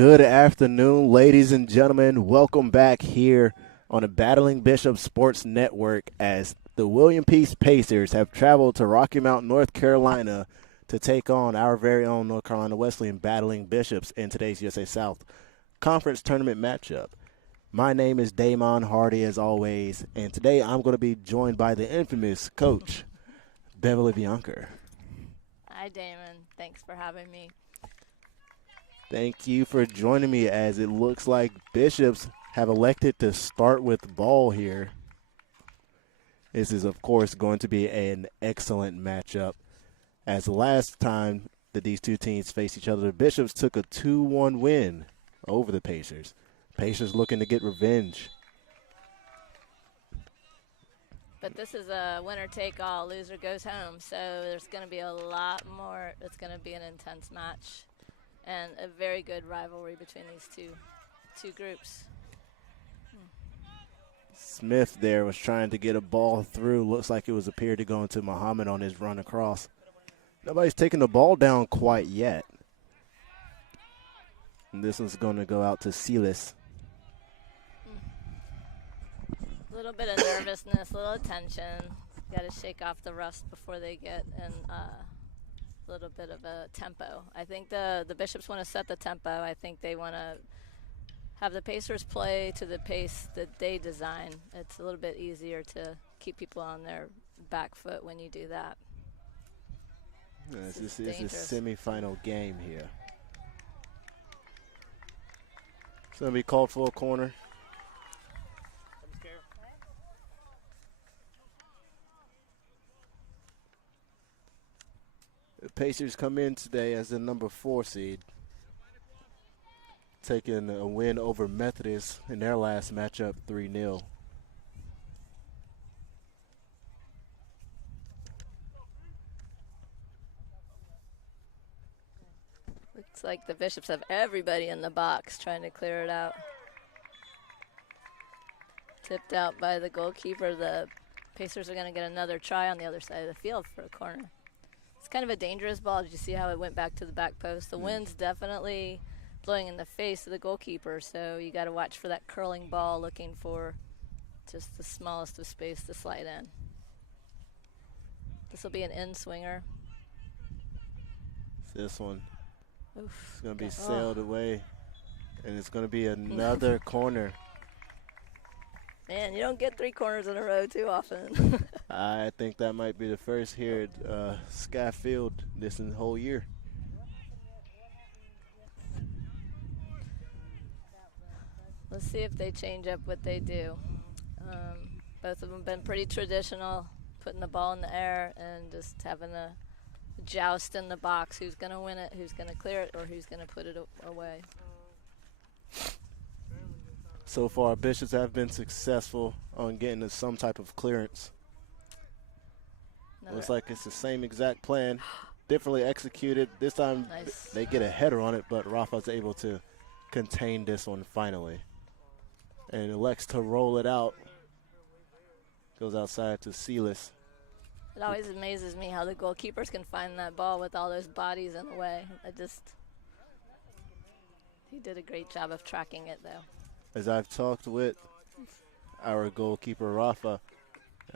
Good afternoon, ladies and gentlemen. Welcome back here on the Battling Bishop Sports Network as the William Peace Pacers have traveled to Rocky Mount, North Carolina to take on our very own North Carolina Wesleyan Battling Bishops in today's USA South Conference Tournament matchup. My name is Damon Hardy, as always, and today I'm going to be joined by the infamous Coach Beverly Bianca. Hi, Damon. Thanks for having me. Thank you for joining me as it looks like Bishops have elected to start with ball here. This is, of course, going to be an excellent matchup. As the last time that these two teams faced each other, the Bishops took a 2-1 win over the Pacers. Pacers looking to get revenge. But this is a winner-take-all, loser goes home, so there's going to be a lot more. It's going to be an intense match and a very good rivalry between these two groups. Smith there was trying to get a ball through. Looks like it was appeared to go into Muhammad on his run across. Nobody's taking the ball down quite yet. And this one's going to go out to Silas. A little bit of nervousness, a little tension. Got to shake off the rust before they get in a little bit of a tempo. I think the Bishops want to set the tempo. I think they want to have the Pacers play to the pace that they design. It's a little bit easier to keep people on their back foot when you do that. Yes, this is a semifinal game here. It's going to be called for a corner. The Pacers come in today as the number 4 seed, taking a win over Methodist in their last matchup, 3-0. Looks like the Bishops have everybody in the box trying to clear it out. Tipped out by the goalkeeper. The Pacers are going to get another try on the other side of the field for a corner. It's kind of a dangerous ball. Did you see how it went back to the back post? The wind's definitely blowing in the face of the goalkeeper, so you got to watch for that curling ball, looking for just the smallest of space to slide in. This will be an in-swinger. This one Oof. is going to be sailed away, and it's going to be another corner. Man, you don't get 3 corners in a row too often. I think that might be the first here at Sky Field this whole year. Let's see if they change up what they do. Both of them been pretty traditional, putting the ball in the air and just having a joust in the box. Who's going to win it, who's going to clear it, or who's going to put it away. So far, Bishops have been successful on getting to some type of clearance. Looks like it's the same exact plan, differently executed. This time they get a header on it, but Rafa's able to contain this one finally. And elects to roll it out. Goes outside to Silas. It always amazes me how the goalkeepers can find that ball with all those bodies in the way. He did a great job of tracking it, though. As I've talked with our goalkeeper, Rafa,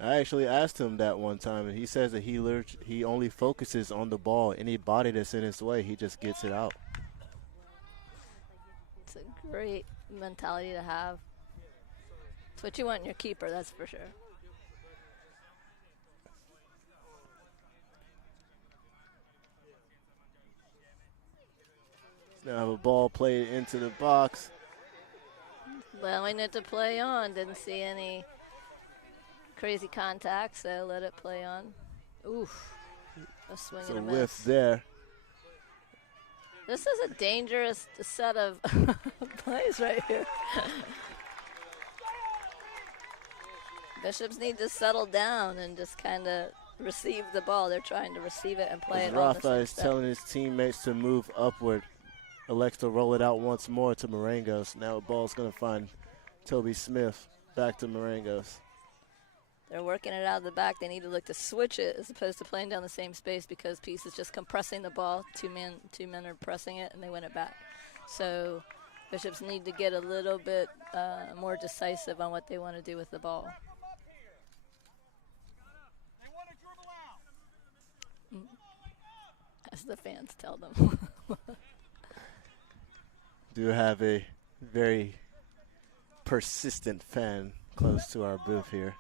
I actually asked him that one time, and he says that he only focuses on the ball. Any body that's in his way, he just gets it out. It's a great mentality to have. It's what you want in your keeper, that's for sure. Now have a ball played into the box. Allowing it to play on. Didn't see any crazy contact, so let it play on. Oof. A swing and a miss. Whiff there. This is a dangerous set of plays right here. Bishops need to settle down and just kind of receive the ball. They're trying to receive it and play it on the Rafa is telling his teammates to move upward. Elects to roll it out once more to Marangos. Now the ball's going to find Toby Smith. Back to Marangos. They're working it out of the back. They need to look to switch it as opposed to playing down the same space because Peace is just compressing the ball. Two men are pressing it, and they win it back. So Bishops need to get a little bit more decisive on what they want to do with the ball. As the fans tell them. Do have a very persistent fan close to our booth here.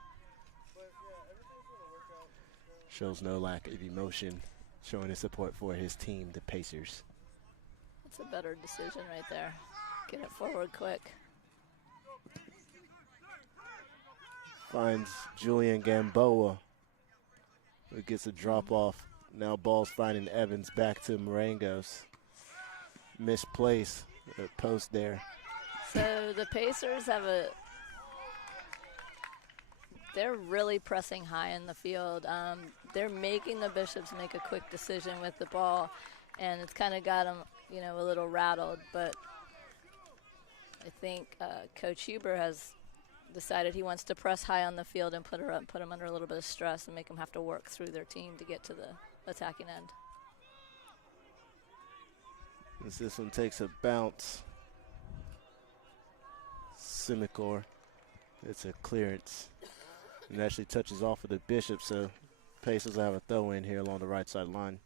Shows no lack of emotion, showing his support for his team, the Pacers. That's a better decision right there. Get it forward quick. Finds Julian Gamboa, who gets a drop off. Now ball's finding Evans back to Marangos. Misplaced post there. So the Pacers have they're really pressing high in the field. They're making the Bishops make a quick decision with the ball, and it's kind of got them, a little rattled. But I think Coach Huber has decided he wants to press high on the field and put them under a little bit of stress and make them have to work through their team to get to the attacking end. As this one takes a bounce. Simicor, it's a clearance. And actually touches off of the Bishop, so Pacers have a throw in here along the right side line.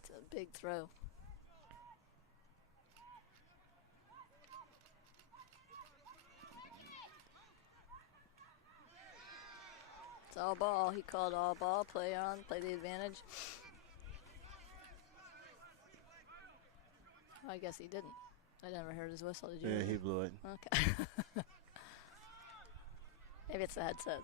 It's a big throw. It's all ball. He called all ball. Play on. Play the advantage. Oh, I guess he didn't. I never heard his whistle. Did you? Yeah, he blew it. Okay. Maybe it's the headset.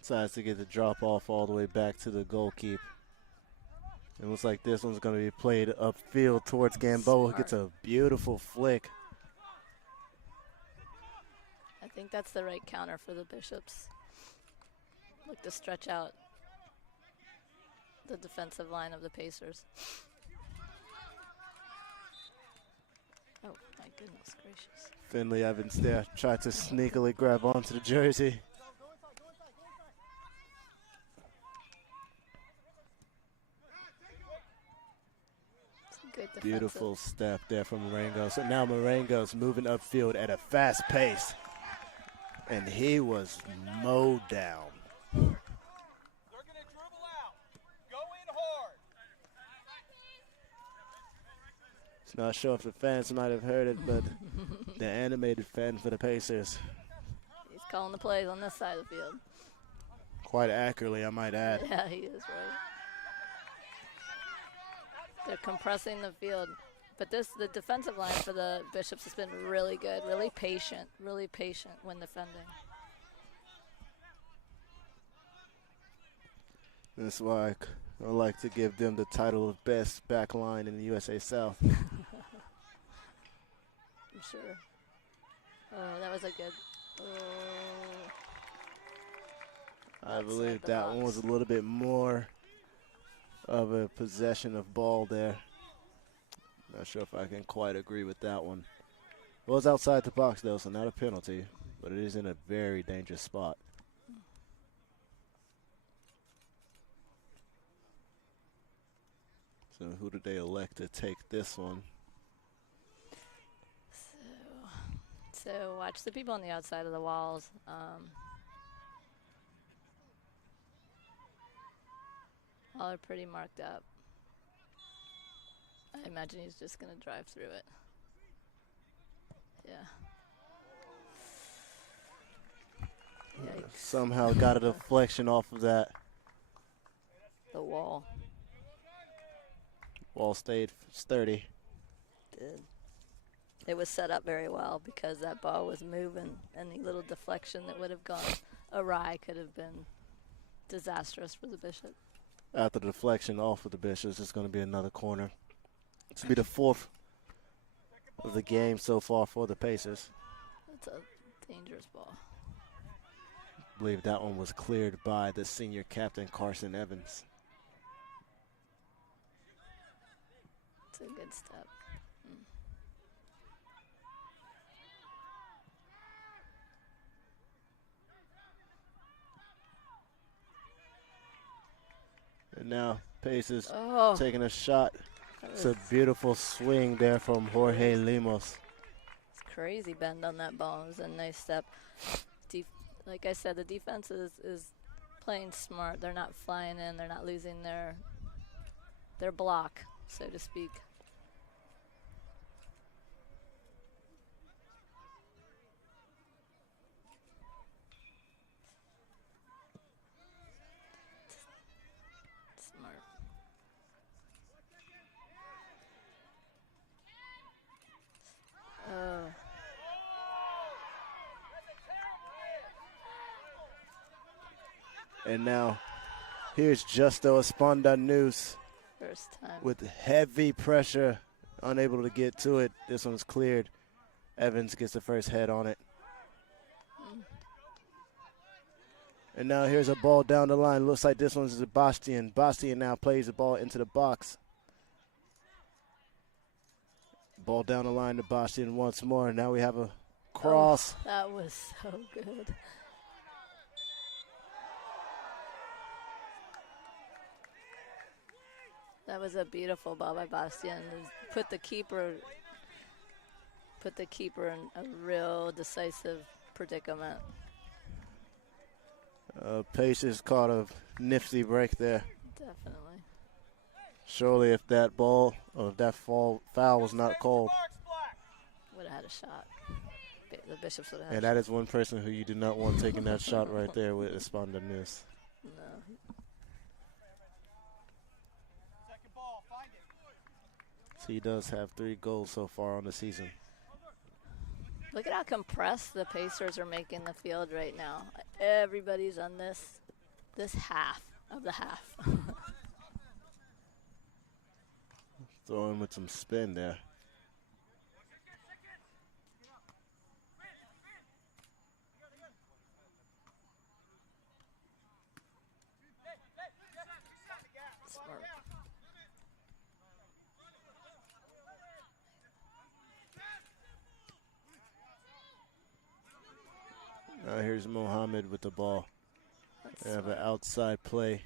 Decides to get the drop off all the way back to the goalkeeper. It looks like this one's going to be played upfield towards Gamboa. Smart. Gets a beautiful flick. I think that's the right counter for the Bishops. Look to stretch out the defensive line of the Pacers. Oh, my goodness gracious. Finley Evans there tried to sneakily grab onto the jersey. Good defensive. Beautiful step there from Marangos. So now Marangos moving upfield at a fast pace. And he was mowed down. They're going to dribble out. Go in hard. It's not sure if the fans might have heard it, but the animated fan for the Pacers. He's calling the plays on this side of the field. Quite accurately, I might add. Yeah, he is right. They're compressing the field. But the defensive line for the Bishops has been really good, really patient when defending. That's why I like to give them the title of best back line in the USA South. I'm sure. Oh, that was a good. I believe that one was a little bit more of a possession of ball there. Not sure if I can quite agree with that one. It was outside the box, though, so not a penalty, but it is in a very dangerous spot. So who did they elect to take this one? So watch the people on the outside of the walls. All are pretty marked up. I imagine he's just going to drive through it. Yeah. Yikes. Somehow got a deflection off of that. The wall. Wall stayed sturdy. Did. It was set up very well because that ball was moving. Any little deflection that would have gone awry could have been disastrous for the Bishop. After the deflection off of the Bishops, it's going to be another corner. This will be the fourth of the game so far for the Pacers. That's a dangerous ball. I believe that one was cleared by the senior captain, Carson Evans. It's a good step. now Pace is Oh, taking a shot. that It's was a beautiful swing there from Jorge Lemos. crazy bend on that ball. It was a nice step. Like I said, the defense is playing smart. They're not flying in. They're not losing their block, so to speak. Smart. Oh, And now here's Justo Esponda-News first time. with heavy pressure, unable to get to it. This one's cleared. Evans gets the first head on it. And now here's a ball down the line. Looks like this one's a Bastian. Bastian now plays the ball into the box. Ball down the line to Bastian once more. Now we have a cross. Oh, that was so good. That was a beautiful ball by Bastian. Put the keeper in a real decisive predicament. Paces caught a nifty break there. Definitely. Surely if that ball or if that foul was not called. Would have had a shot. The Bishops would have had And a that is one person who you do not want taking that shot right there with Esponda-News. No. Second ball, find it. So he does have 3 goals so far on the season. Look at how compressed the Pacers are making the field right now. Everybody's on this half of the half. Throwing with some spin there. Smart. Here's Mohammed with the ball. That's They have an smart. outside play.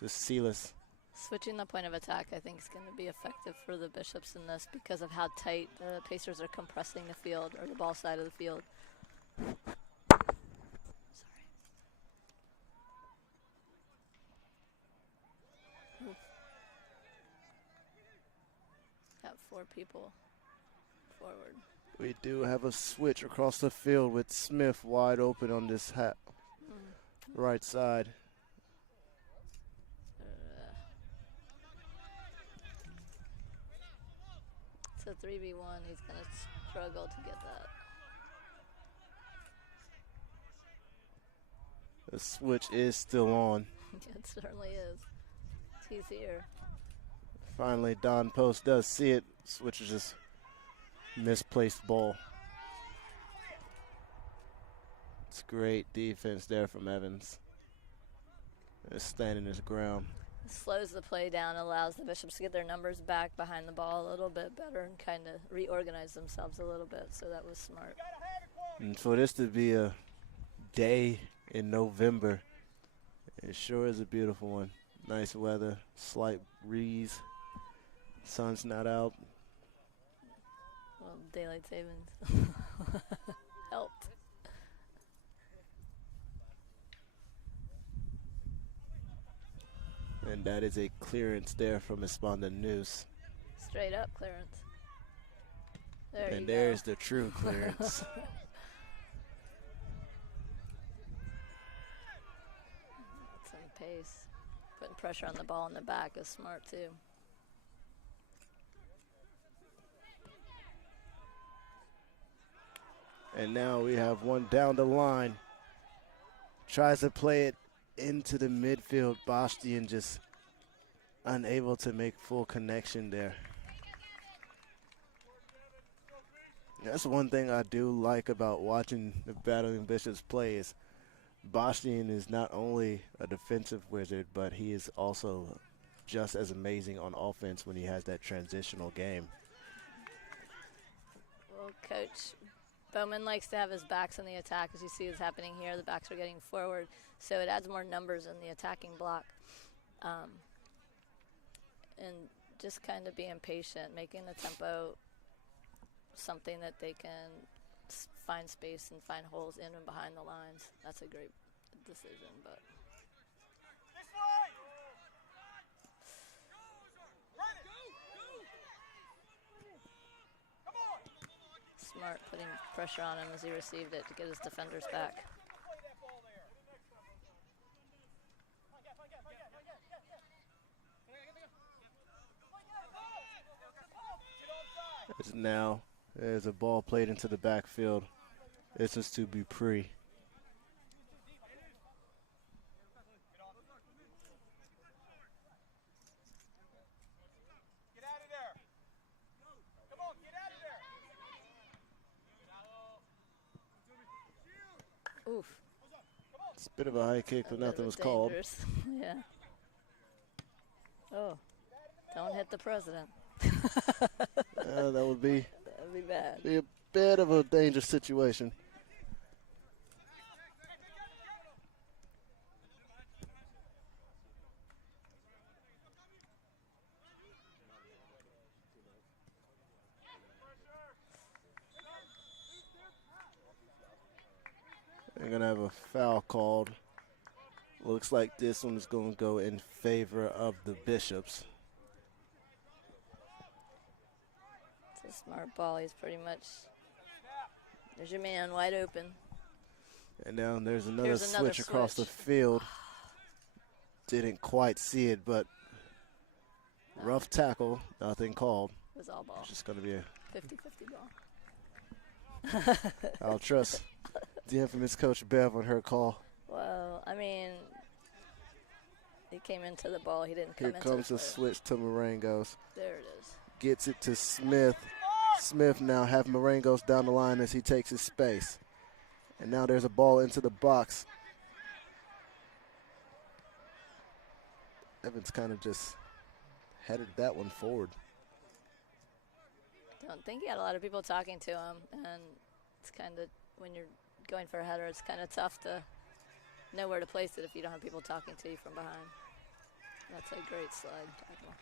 Just Silas. Switching the point of attack, I think, is going to be effective for the Bishops in this because of how tight the Pacers are compressing the field, or the ball side of the field. Sorry. Oof. Got 4 people forward. We do have a switch across the field with Smith wide open on this right side. It's a 3v1. He's going to struggle to get that. The switch is still on. It certainly is. He's here. Finally, Don Post does see it. Switch is just misplaced ball. It's great defense there from Evans. Just standing his ground. Slows the play down, allows the Bishops to get their numbers back behind the ball a little bit better and kind of reorganize themselves a little bit. So that was smart. And for this to be a day in November, it sure is a beautiful one. Nice weather, slight breeze, sun's not out. Well, daylight savings helped. And that is a clearance there from Esponda-News. Straight up clearance. There And you there's go. the true clearance. Some pace. Putting pressure on the ball in the back is smart too. And now we have one down the line. Tries to play it into the midfield. Bastian just unable to make full connection there. That's one thing I do like about watching the Battling Bishops play is Bastian is not only a defensive wizard, but he is also just as amazing on offense when he has that transitional game. Well, Coach Bowman likes to have his backs in the attack, as you see is happening here. The backs are getting forward, so it adds more numbers in the attacking block. and just kind of being patient, making the tempo something that they can find space and find holes in and behind the lines. That's a great decision, but This way! Run it! Come on! Smart putting pressure on him as he received it to get his defenders back. Play that ball there. Get onside. Now there's a ball played into the backfield. This is to Dupree. Get out of there. Come on, get out of there. Oof. It's a bit of a high kick, but nothing was called. Dangerous. Yeah. Oh, don't hit the president. That would be That'd be bad. a bit of a dangerous situation. They're going to have a foul called. Looks like this one is going to go in favor of the Bishops. It's a smart ball. He's pretty much, there's your man wide open. And now there's another Here's another switch across the switch. field. Didn't quite see it, but rough tackle, nothing called. It was all ball. It's just going to be a 50-50 ball. I'll trust the infamous Coach Bev on her call. Well, I mean, he came into the ball. He didn't come Here into comes the the switch. switch to Marangos. There it is. Gets it to Smith. Smith now have Marangos down the line as he takes his space. And now there's a ball into the box. Evans kind of just headed that one forward. Don't think he had a lot of people talking to him, and it's kind of, when you're going for a header, it's kind of tough to know where to place it if you don't have people talking to you from behind. That's a great slide tackle.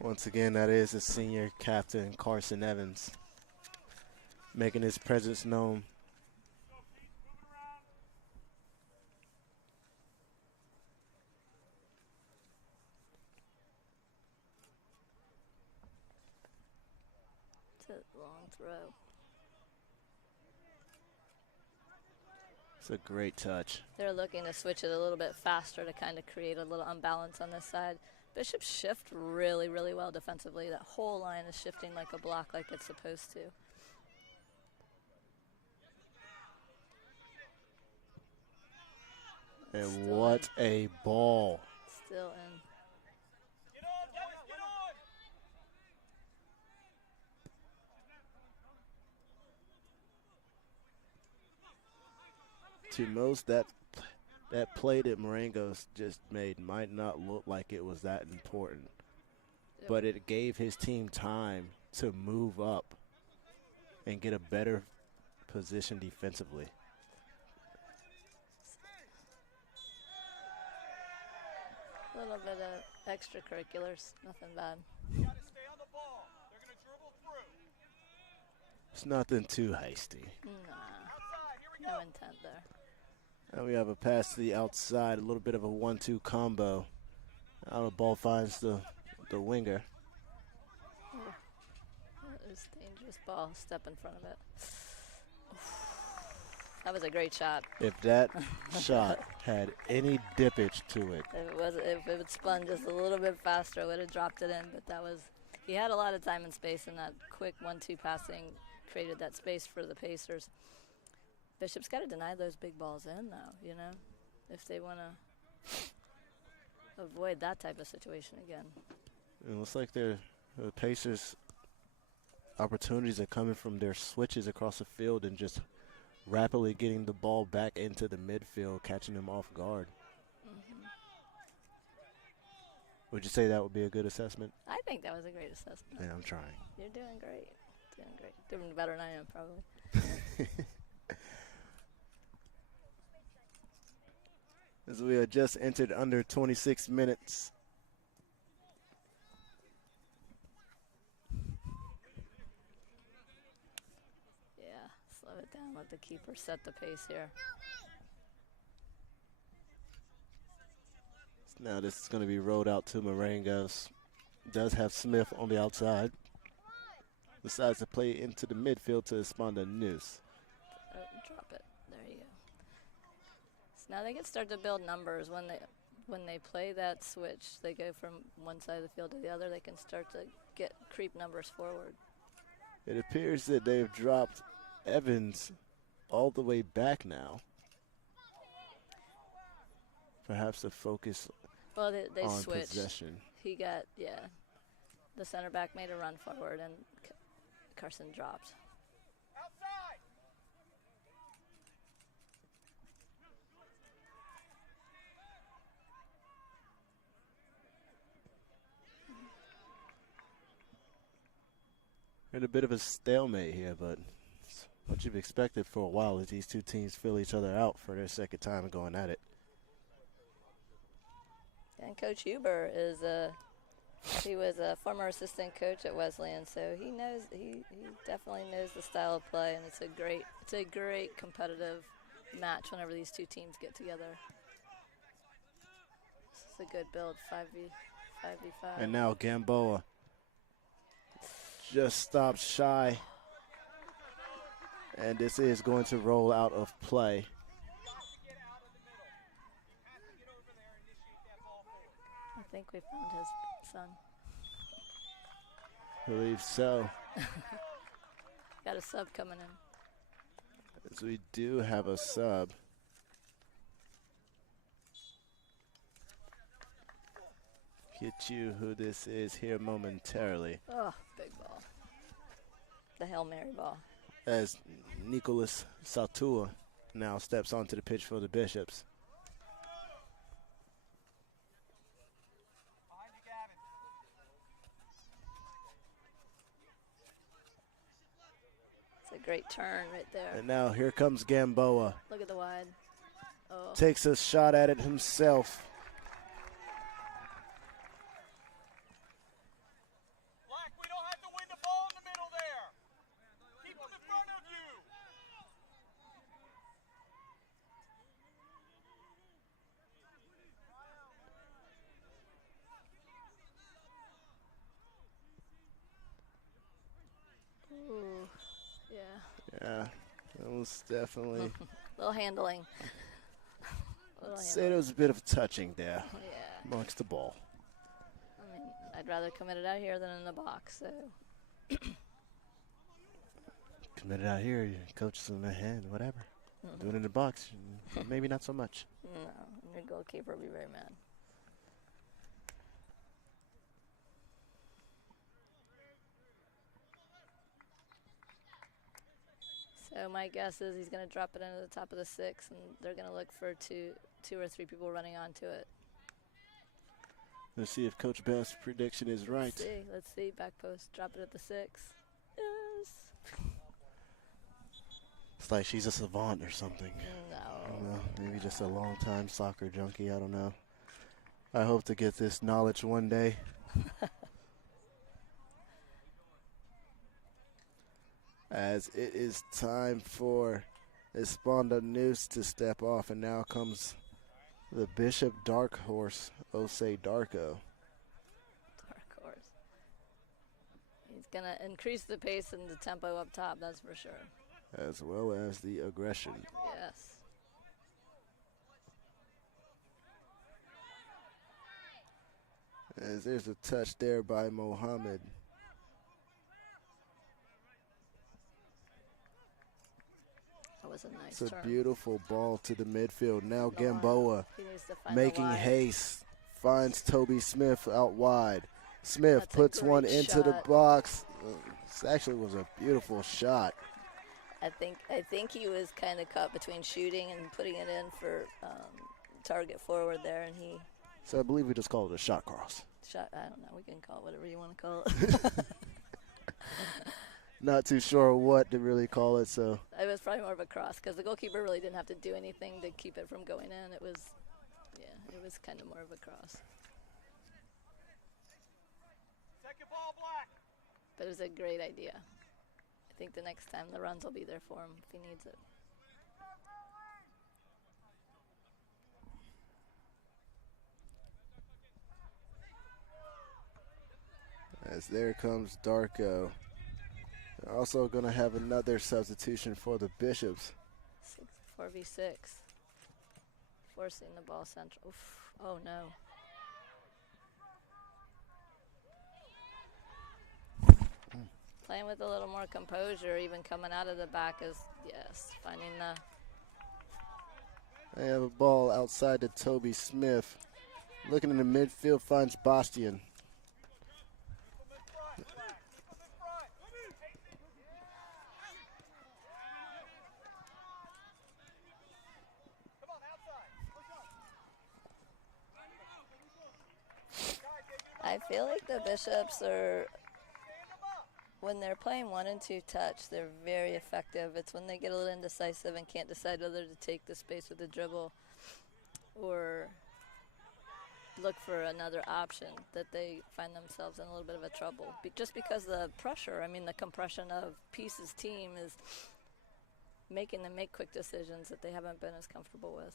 Once again, that is the senior captain, Carson Evans, making his presence known. It's a long throw. It's a great touch. They're looking to switch it a little bit faster to kind of create a little unbalance on this side. Bishop shift really, really well defensively. That whole line is shifting like a block like it's supposed to. And Still what a ball. Still in. Get on, boys, get on! To most, that play that Marangos just made might not look like it was that important, but it gave his team time to move up and get a better position defensively. A little bit of extracurriculars, nothing bad. You gotta stay on the ball. They're gonna dribble through. It's nothing too hasty. Nah, Outside, here we no go. intent there. And we have a pass to the outside, a little bit of a 1-2 combo. Now the ball finds the winger. That is a dangerous ball. Step in front of it. That was a great shot. If that shot had any dippage to it, If it would spun just a little bit faster, it would have dropped it in. But that was, he had a lot of time and space, and that quick 1-2 passing created that space for the Pacers. Bishop's got to deny those big balls in, though, you know, if they want to avoid that type of situation again. it looks like the Pacers' opportunities are coming from their switches across the field and just rapidly getting the ball back into the midfield, catching them off guard. Mm-hmm. Would you say that would be a good assessment? I think that was a great assessment. Yeah, I'm trying. You're doing great. Doing great. Doing better than I am, probably. As we have just entered under 26 minutes Let the keeper set the pace here. Now this is going to be rolled out to Marangos. Does have Smith on the outside. Decides to play into the midfield to Esponda News. Oh, drop it. There you go. So now they can start to build numbers when they play that switch. They go from one side of the field to the other. They can start to creep numbers forward. It appears that they've dropped Evans all the way back now. Perhaps the focus Well, they on switched. possession. He got, the center back made a run forward, and Carson dropped. Outside. We're in a bit of a stalemate here, but it's what you've expected for a while as these two teams fill each other out for their second time going at it. And Coach Huber he was a former assistant coach at Wesleyan, so he definitely knows the style of play, and it's a great competitive match whenever these two teams get together. This is a good build, 5v5. And now Gamboa just stopped shy. And this is going to roll out of play. Get out of the middle. You have to get over there and initiate that ball forward. I think we found his son. I believe so. Got a sub coming in. As we do have a sub. Get you who this is here momentarily. Oh, big ball. The Hail Mary ball. As Nicholas Satua now steps onto the pitch for the Bishops. Behind you, Gavin. It's a great turn right there. And now here comes Gamboa. Look at the wide. Oh, Takes a shot at it himself. Black, we don't have to win the ball in the middle there. Keep them in front of you. ooh, yeah. Yeah, that was definitely. Little handling. Little Say there was a bit of touching there Yeah. amongst the ball. I mean, I'd rather commit it out here than in the box. So Committed out here, your coach is in the hand, whatever. Doing it in the box, maybe not so much. no, your goalkeeper will be very mad. So my guess is he's going to drop it into the top of the 6, and they're going to look for two or three people running onto it. Let's see if Coach Bell's prediction is right. Let's see. Back post. Drop it at the 6. Yes. It's like she's a savant or something. No. I don't know, maybe just a long-time soccer junkie. I don't know. I hope to get this knowledge one day. As it is time for Esponda News to step off, and now comes the Bishop Dark Horse, Osei Darko. Dark horse. He's going to increase the pace and the tempo up top, that's for sure. As well as the aggression. Yes. As there's a touch there by Mohammed. That was a nice It's a turn. beautiful ball to the midfield. Now The line. Gamboa He needs to find the making line. haste. Finds Toby Smith out wide. Smith That's a puts one great into the shot. box. This actually was a beautiful shot. I think he was kind of caught between shooting and putting it in for target forward there, and he So I believe we just call it a shot cross. shot. I don't know. We can call it whatever you want to call it. Not too sure what to really call it, so It was probably more of a cross because the goalkeeper really didn't have to do anything to keep it from going in. It was kind of more of a cross. Second ball, Black. But it was a great idea. I think the next time the runs will be there for him if he needs it. there comes Darko. They're also going to have another substitution for the Bishops. 4v6. Forcing the ball central. Oof. Oh no. Playing with a little more composure, even coming out of the back is, yes, finding the. They have a ball outside to Toby Smith. Looking in the midfield, finds Bastian. I feel like the Bishops are, when they're playing 1 and 2 touch, they're very effective. It's when they get a little indecisive and can't decide whether to take the space with the dribble or look for another option that they find themselves in a little bit of a trouble. Just because the pressure, I mean, the compression of Peace's team is making them make quick decisions that they haven't been as comfortable with.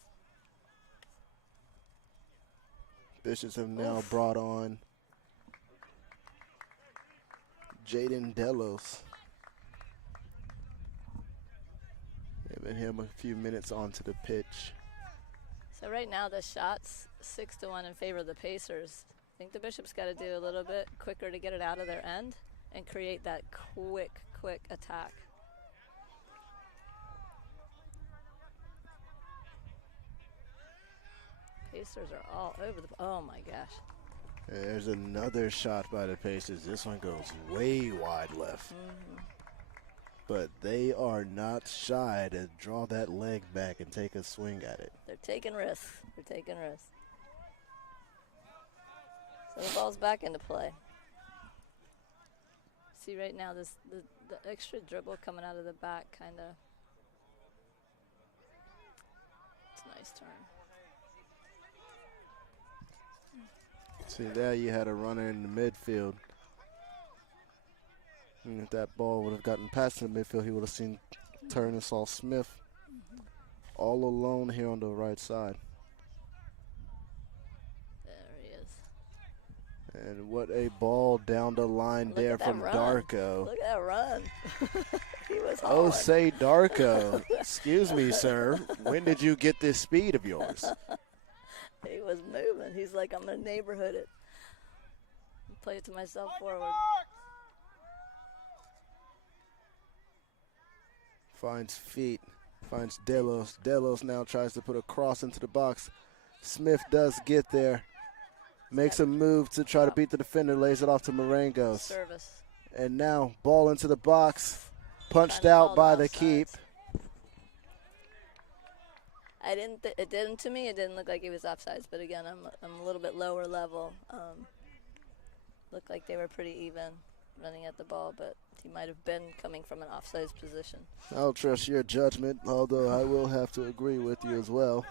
Bishops have now brought on Jaden Delos. Giving him a few minutes onto the pitch. So right now the shot's 6-1 in favor of the Pacers. I think the Bishops got to do a little bit quicker to get it out of their end and create that quick attack. Pacers are all over the. Oh my gosh. There's another shot by the Pacers. This one goes way wide left. But they are not shy to draw that leg back and take a swing at it. They're taking risks. They're taking risks. So the ball's back into play. See right now the extra dribble coming out of the back kind of. It's a nice turn. See, there you had a runner in the midfield. And if that ball would have gotten past the midfield, he would have seen Turner saw Smith all alone here on the right side. There he is. And what a ball down the line there from Darko. Look at that run. He was Oh, hauling. say Darko. Excuse me, sir. When did you get this speed of yours? He was moving. He's like, I'm going to neighborhood it. Play it to myself forward. Finds feet. Finds Delos. Delos now tries to put a cross into the box. Smith does get there. Makes a move to try to beat the defender. Lays it off to Marangos. Service. And now ball into the box. Punched out by the keep. It didn't to me. It didn't look like he was offsides. But again, I'm a little bit lower level. Looked like they were pretty even running at the ball, but he might have been coming from an offsides position. I'll trust your judgment, although I will have to agree with you as well.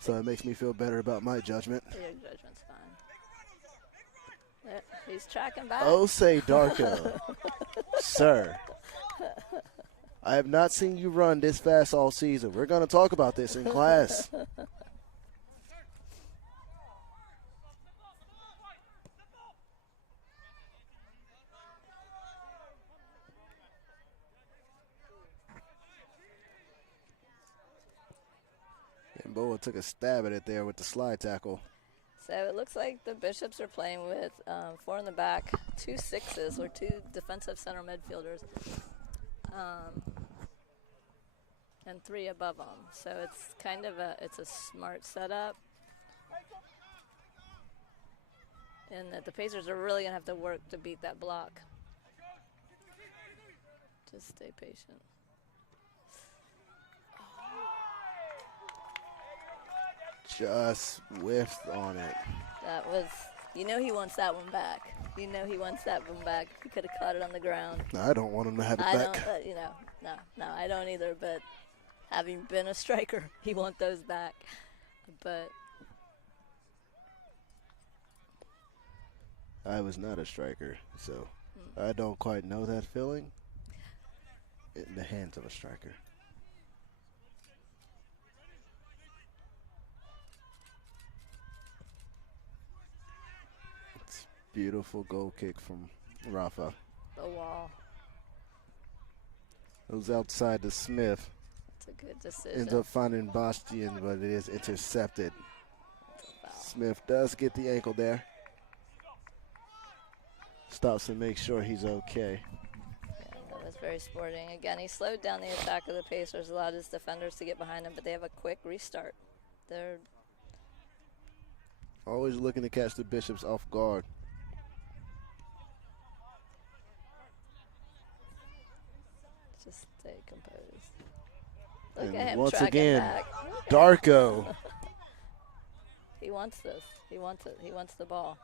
So it makes me feel better about my judgment. Your judgment's fine. Yeah, he's tracking back. Oh, say Darko. Sir, I have not seen you run this fast all season. We're going to talk about this in class. And Boa took a stab at it there with the slide tackle. So it looks like the Bishops are playing with 4 in the back, 2 6s or 2 defensive center midfielders, and 3 above them. So it's kind of a smart setup, and that the Pacers are really gonna have to work to beat that block. Just stay patient. Just whiffed on it. That was, he wants that one back. He wants that one back. He could have caught it on the ground. I don't want him to have it I back. don't, no, I don't either. But having been a striker, he wants those back. But I was not a striker, so I don't quite know that feeling in the hands of a striker. Beautiful goal kick from Rafa. The wall. It was outside to Smith. It's a good decision. Ends up finding Bastian, but it is intercepted. Foul. Smith does get the ankle there. Stops to make sure he's okay. Yeah, that was very sporting. Again, he slowed down the attack of the Pacers, allowed his defenders to get behind him, but they have a quick restart. They're Always looking to catch the Bishops off guard. just stay composed. Look And at him once tracking again, back. Look at Darko. him. He wants this. He wants it. He wants the ball.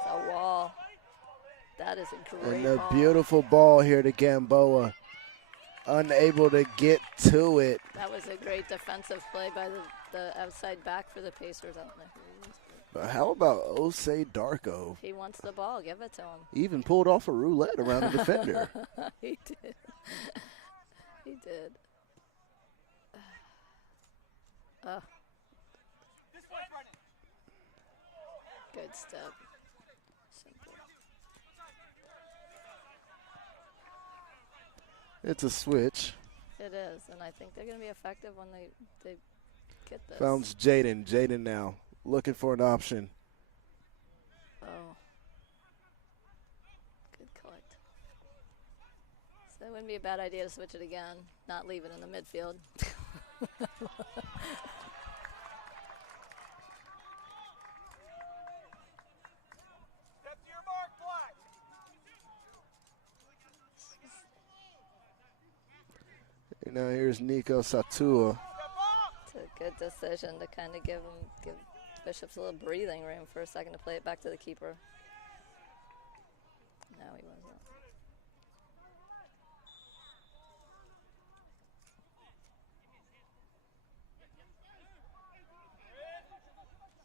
It's a wall. That is a great And a ball. beautiful ball here to Gamboa. Unable to get to it. That was a great defensive play by the outside back for the Pacers. I don't know who he is, But how about Osei Darko? but he wants the ball. Give it to him. He even pulled off a roulette around the defender. He did. He did. Oh, This way, Brennan. good step. Simple. It's a switch. It is, and I think they're going to be effective when they get this. Founds Jaden. Jaden now looking for an option. Oh. Good collect. So it wouldn't be a bad idea to switch it again, not leave it in the midfield. Step to your mark, Black. And now here's Nico Satua. Step up. It's a good decision to kind of give Bishops a little breathing room for a second to play it back to the keeper. No, he wasn't. Red.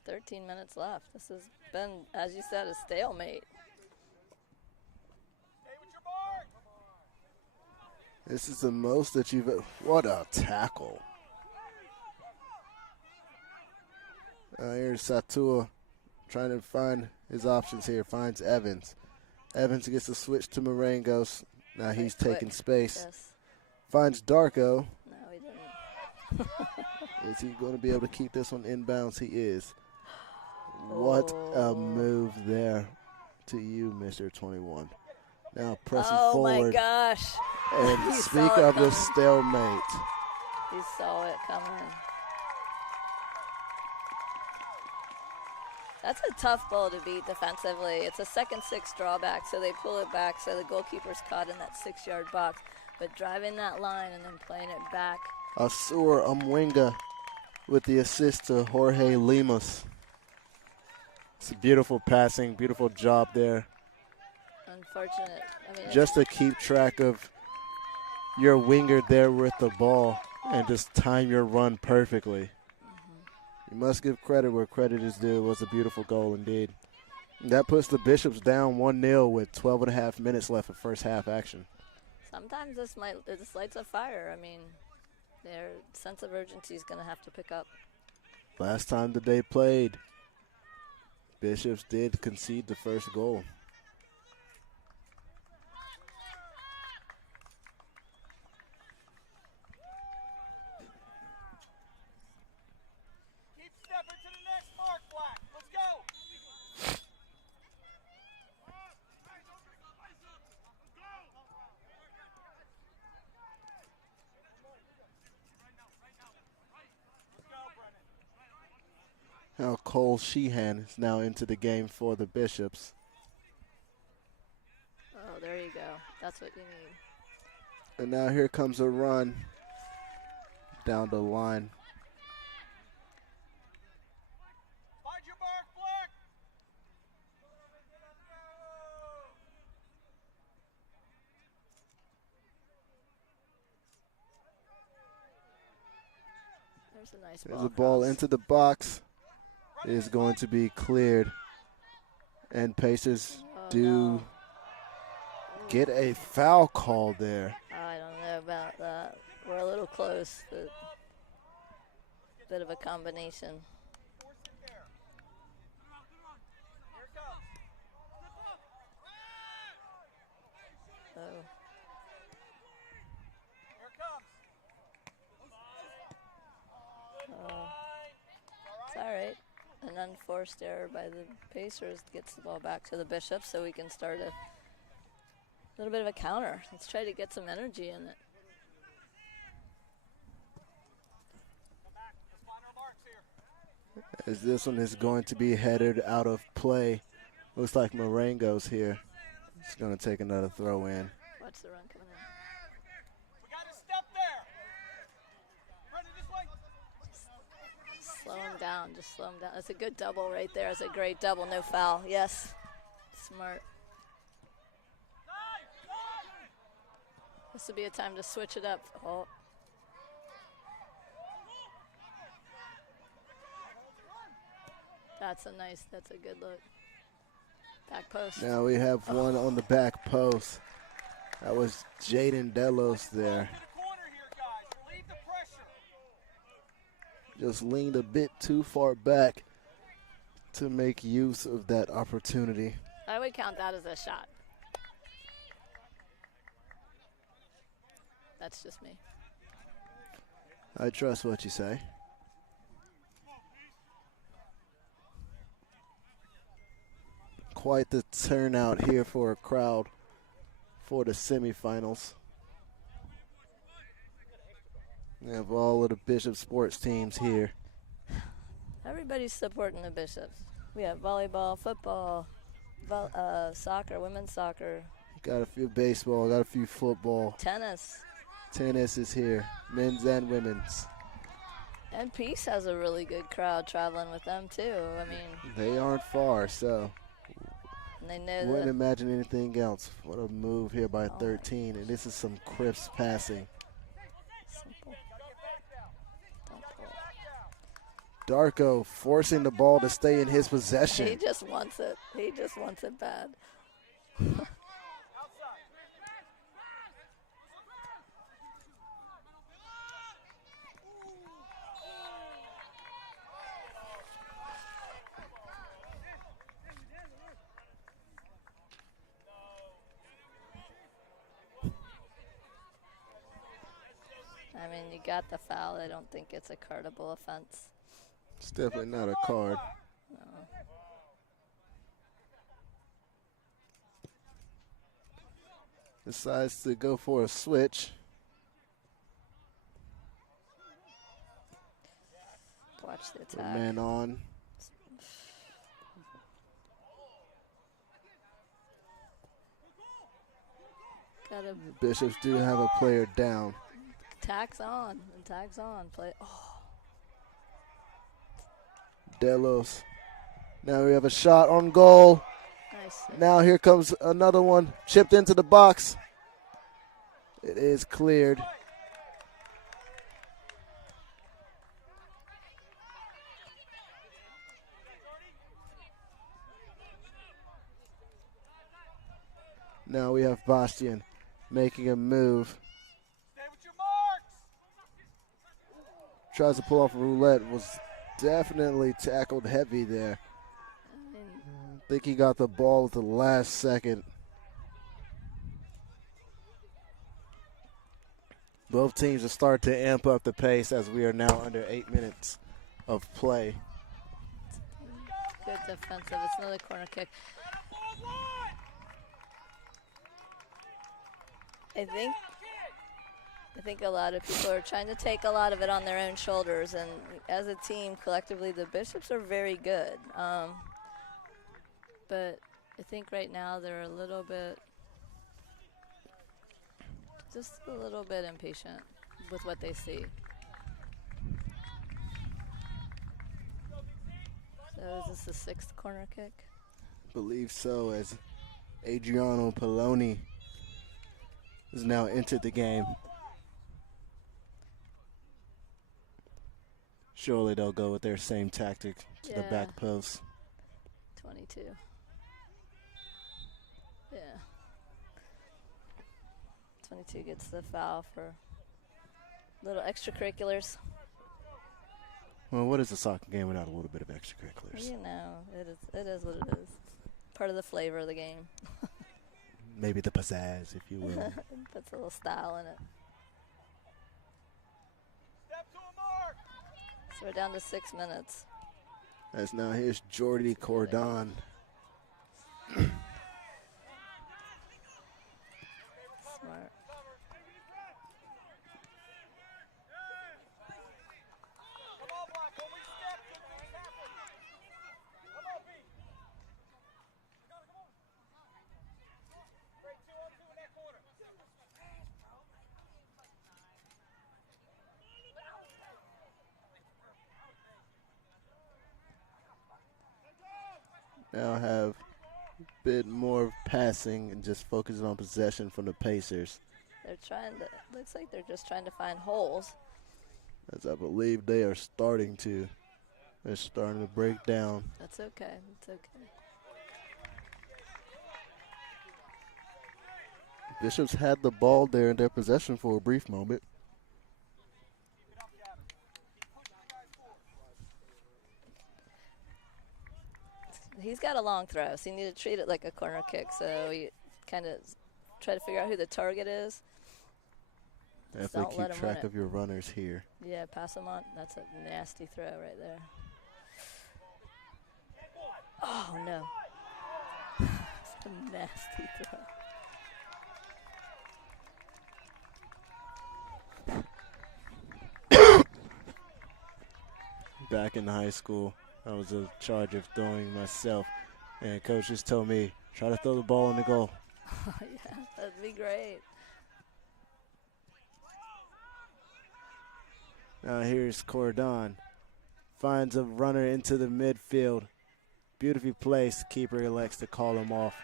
13 minutes left. This has been, as you said, a stalemate. Stay with your mark. This is the most that you've. What a tackle. Here's Satua trying to find his options here. Finds Evans. Evans gets the switch to Marangos. Now he's Quick. taking space. Yes. Finds Darko. No, he didn't. Is he going to be able to keep this one inbounds? He is. What a Oh. move there to you, Mr. 21. Now pressing Oh forward. my gosh. And He speak saw it of the coming. stalemate. He saw it coming. That's a tough ball to beat defensively. It's a 2nd-6 drawback, so they pull it back, so the goalkeeper's caught in that 6-yard box. But driving that line and then playing it back. Asur Umwinga with the assist to Jorge Limas. It's a beautiful passing, beautiful job there. Unfortunate. I mean, Just to keep track of your winger there with the ball and just time your run perfectly. You must give credit where credit is due. It was a beautiful goal indeed. And that puts the Bishops down 1-0 with 12 and a half minutes left of first half action. sometimes this lights a fire. I mean, their sense of urgency is going to have to pick up. Last time that they played, Bishops did concede the first goal. Keep stepping to the next mark, Black. Let's go. Let's go, Brennan. Now Cole Sheehan is now into the game for the Bishops. Oh, there you go. That's what you need. And now here comes a run down the line. Find your mark, Black. There's a nice There's ball. a ball cross. into the box. It is going to be cleared. And Pacers Oh, do no. get a foul call there. I don't know about that. We're a little close, but Bit of a combination. Force it there. Here it comes. Oh, Here it comes. it's all right. An unforced error by the Pacers gets the ball back to the Bishops, so we can start a little bit of a counter. Let's try to get some energy in it. Come back. Let's find our marks here. As this one is going to be headed out of play. Looks like Marengo's here. He's going to take another throw in. Watch the run coming in. We got to step there. Brendan, this way. Slow him down. Just slow him down. That's a good double right there. It's a great double. No foul. Yes. Smart. This would be a time to switch it up. Oh. That's a good look. Back post. Now we have one on the back post. That was Jaden Delos there. To the corner here, guys. Relieve the pressure. Just leaned a bit too far back to make use of that opportunity. I would count that as a shot. That's just me. I trust what you say. Quite the turnout here for a crowd for the semifinals. We have all of the Bishop sports teams here. Everybody's supporting the Bishops. We have volleyball, football, soccer, women's soccer, Got a few baseball, got a few football. tennis. Tennis is here, men's and women's. And Peace has a really good crowd traveling with them too. I mean, They aren't far, so and they know wouldn't the imagine anything else. What a move here by 13, and this is some crisp passing. simple. Don't pull. Darko forcing the ball to stay in his He possession. just wants it. He just wants it bad. I mean, you got the foul. I don't think it's a cardable offense. It's definitely not a card. No. Decides to go for a switch. Watch the The attack. man on. Got a Bishops do have a player down. tags on. And tags on. Play. Oh, Delos. Now we have a shot on goal. nice. Now here comes another one. Chipped into the box. It is cleared. Now we have Bastian making a move. Stay with your marks. Tries to pull off a roulette. Was definitely tackled heavy there. I mean, I think he got the ball at the last second. Both teams will start to amp up the pace as we are now under 8 minutes of play. good defensive. It's another corner kick. I think a lot of people are trying to take a lot of it on their own shoulders, and as a team, collectively, the Bishops are very good. But I think right now they're a little bit, just a little bit impatient with what they see. So is this the sixth corner kick? Believe so, as Adriano Poloni has now entered the game. Surely they'll go with their same tactic to the Yeah. back post. 22. Yeah. 22 gets the foul for little extracurriculars. Well, what is a soccer game without a little bit of extracurriculars? You know, it is what it is. Part of the flavor of the game. Maybe the pizzazz, if you will. Puts a little style in it. Step to a mark. So we're down to 6 minutes. As now here's Jordy Cordon. Smart. Come on, Black. When we step, good things happen. Come on, B. Come on. Break 2-on-2 in that corner. Now have a bit more passing and just focusing on possession from the Pacers. They're trying to, looks like they're just trying to find holes. As I believe they are starting to. They're starting to break down. That's okay. It's okay. Bishops had the ball there in their possession for a brief moment. He's got a long throw, so you need to treat it like a corner kick. So you kind of try to figure out who the target is. Definitely don't let keep 'em win track it. of your runners here. Yeah, pass him on. That's a nasty throw right there. Oh, no. It's a nasty throw. Back in high school, I was in charge of throwing myself, and coaches told me, try to throw the ball in the goal. Yeah, that'd be great. Now here's Cordon. Finds a runner into the midfield. Beautifully placed. Keeper elects to call him off.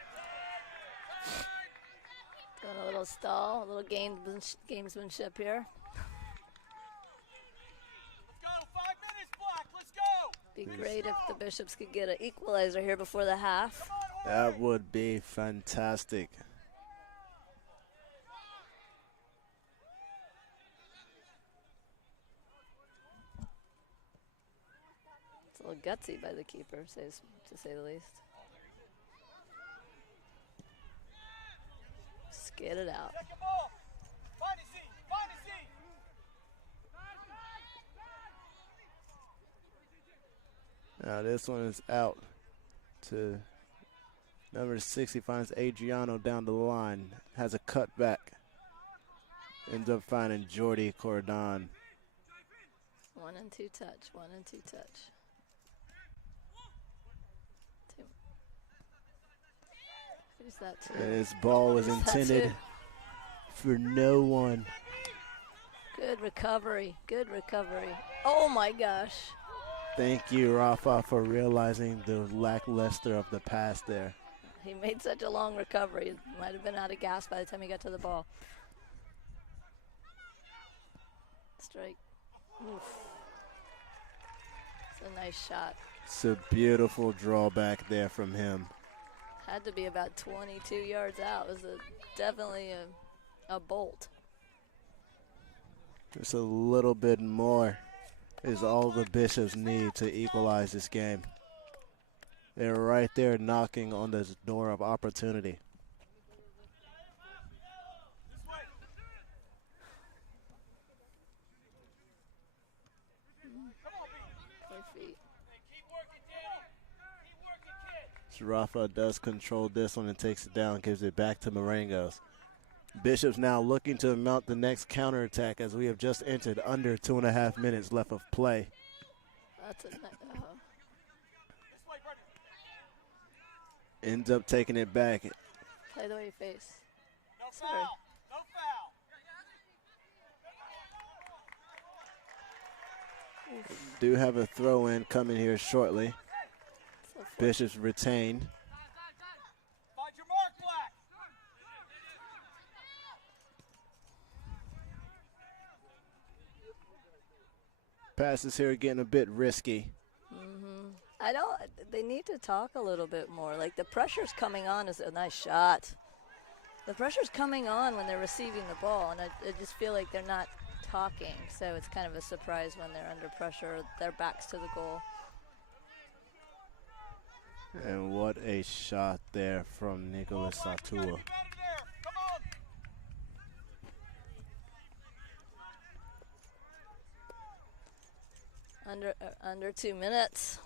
Doing a little stall, a little gamesmanship here. Let's go. 5 minutes, Black. Let's go. Be great if the Bishops could get an equalizer here before the half. That would be fantastic. It's a little gutsy by the keeper, to say the least. Just get it out. Second ball. Find a seat. Find a seat. Now this one is out to number 60. Finds Adriano down the line. Has a cutback. Ends up finding Jordy Cordon. 1 and 2 touch. 1 and 2 touch. 2. Who's that? Two? And his ball was Who's that intended two? for no one. Good recovery. Good recovery. Oh my gosh. Thank you, Rafa, for realizing the lackluster of the pass there. He made such a long recovery. It might have been out of gas by the time he got to the ball. Strike. Oof. It's a nice shot. It's a beautiful drawback there from him. Had to be about 22 yards out. It was definitely a bolt. Just a little bit more is all the Bishops need to equalize this game. They're right there knocking on the door of opportunity. This way. Come on, B. Play feet. Hey, keep working, Danny. Keep working, kid. So Rafa does control this one and takes it down, gives it back to Marangos. Bishops now looking to mount the next counterattack as we have just entered under 2.5 minutes left of play. That's a This way, Brendan. Ends up taking it back. play the way you face. No Sorry. foul. No foul. Do have a throw in coming here shortly. So Bishops retain. Find your mark, Black. Passes here getting a bit risky. they need to talk a little bit more. Like the pressure's coming on is a nice shot. The pressure's coming on when they're receiving the ball, and I just feel like they're not talking, so it's kind of a surprise when they're under pressure, their backs to the goal. And what a shot there from Nicholas Satua. Under 2 minutes.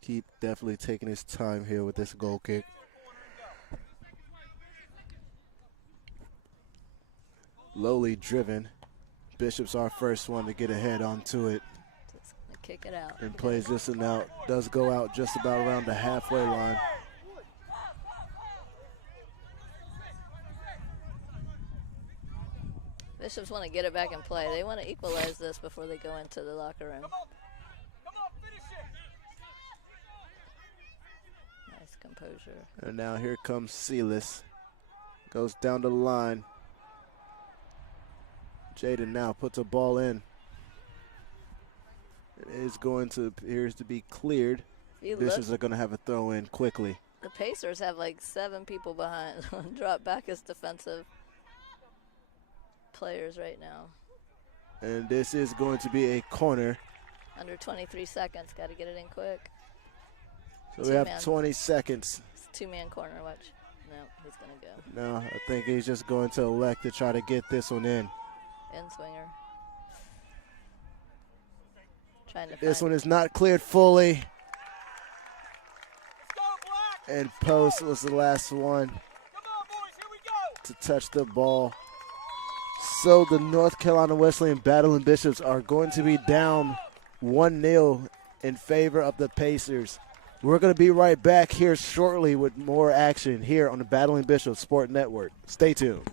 Keep definitely taking his time here with this goal kick. Lowly driven. Bishop's our first one to get ahead onto it. Just gonna kick it out. And plays this one out. Does go out just about around the halfway line. Bishops want to get it back in play. They want to equalize this before they go into the locker room. Come on, finish it. Nice composure. And now here comes Silas. Goes down the line. Jaden now puts a ball in. It is going to, appears to be cleared. Bishops are going to have a throw in quickly. The Pacers have like 7 people behind. Drop back as defensive players right now. And this is going to be a corner. Under 23 seconds. Got to get it in quick. So we have 20 seconds. It's 2-man corner. Watch. No, he's going to go. No, I think he's just going to elect to try to get this one in. In swinger. Trying to This find one is not cleared fully. Let's go, Black. And post was the last one Come on, boys, here we go. to touch the ball. So the North Carolina Wesleyan Battling Bishops are going to be down 1-0 in favor of the Pacers. We're going to be right back here shortly with more action here on the Battling Bishops Sport Network. Stay tuned.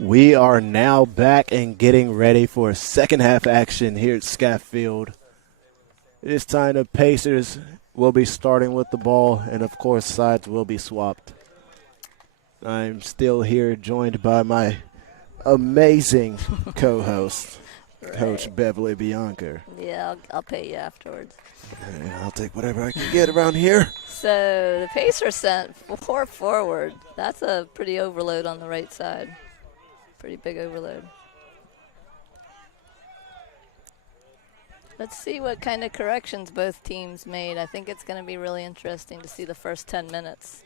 We are now back and getting ready for second half action here at Scaff Field. This time the Pacers will be starting with the ball, and of course sides will be swapped. I'm still here joined by my amazing co-host, Right. Coach Beverly Bianca. Yeah, I'll pay you afterwards. And I'll take whatever I can get around here. So the Pacers sent 4 forward. That's a pretty overload on the right side. Pretty big overload. Let's see what kind of corrections both teams made. I think it's going to be really interesting to see the first 10 minutes.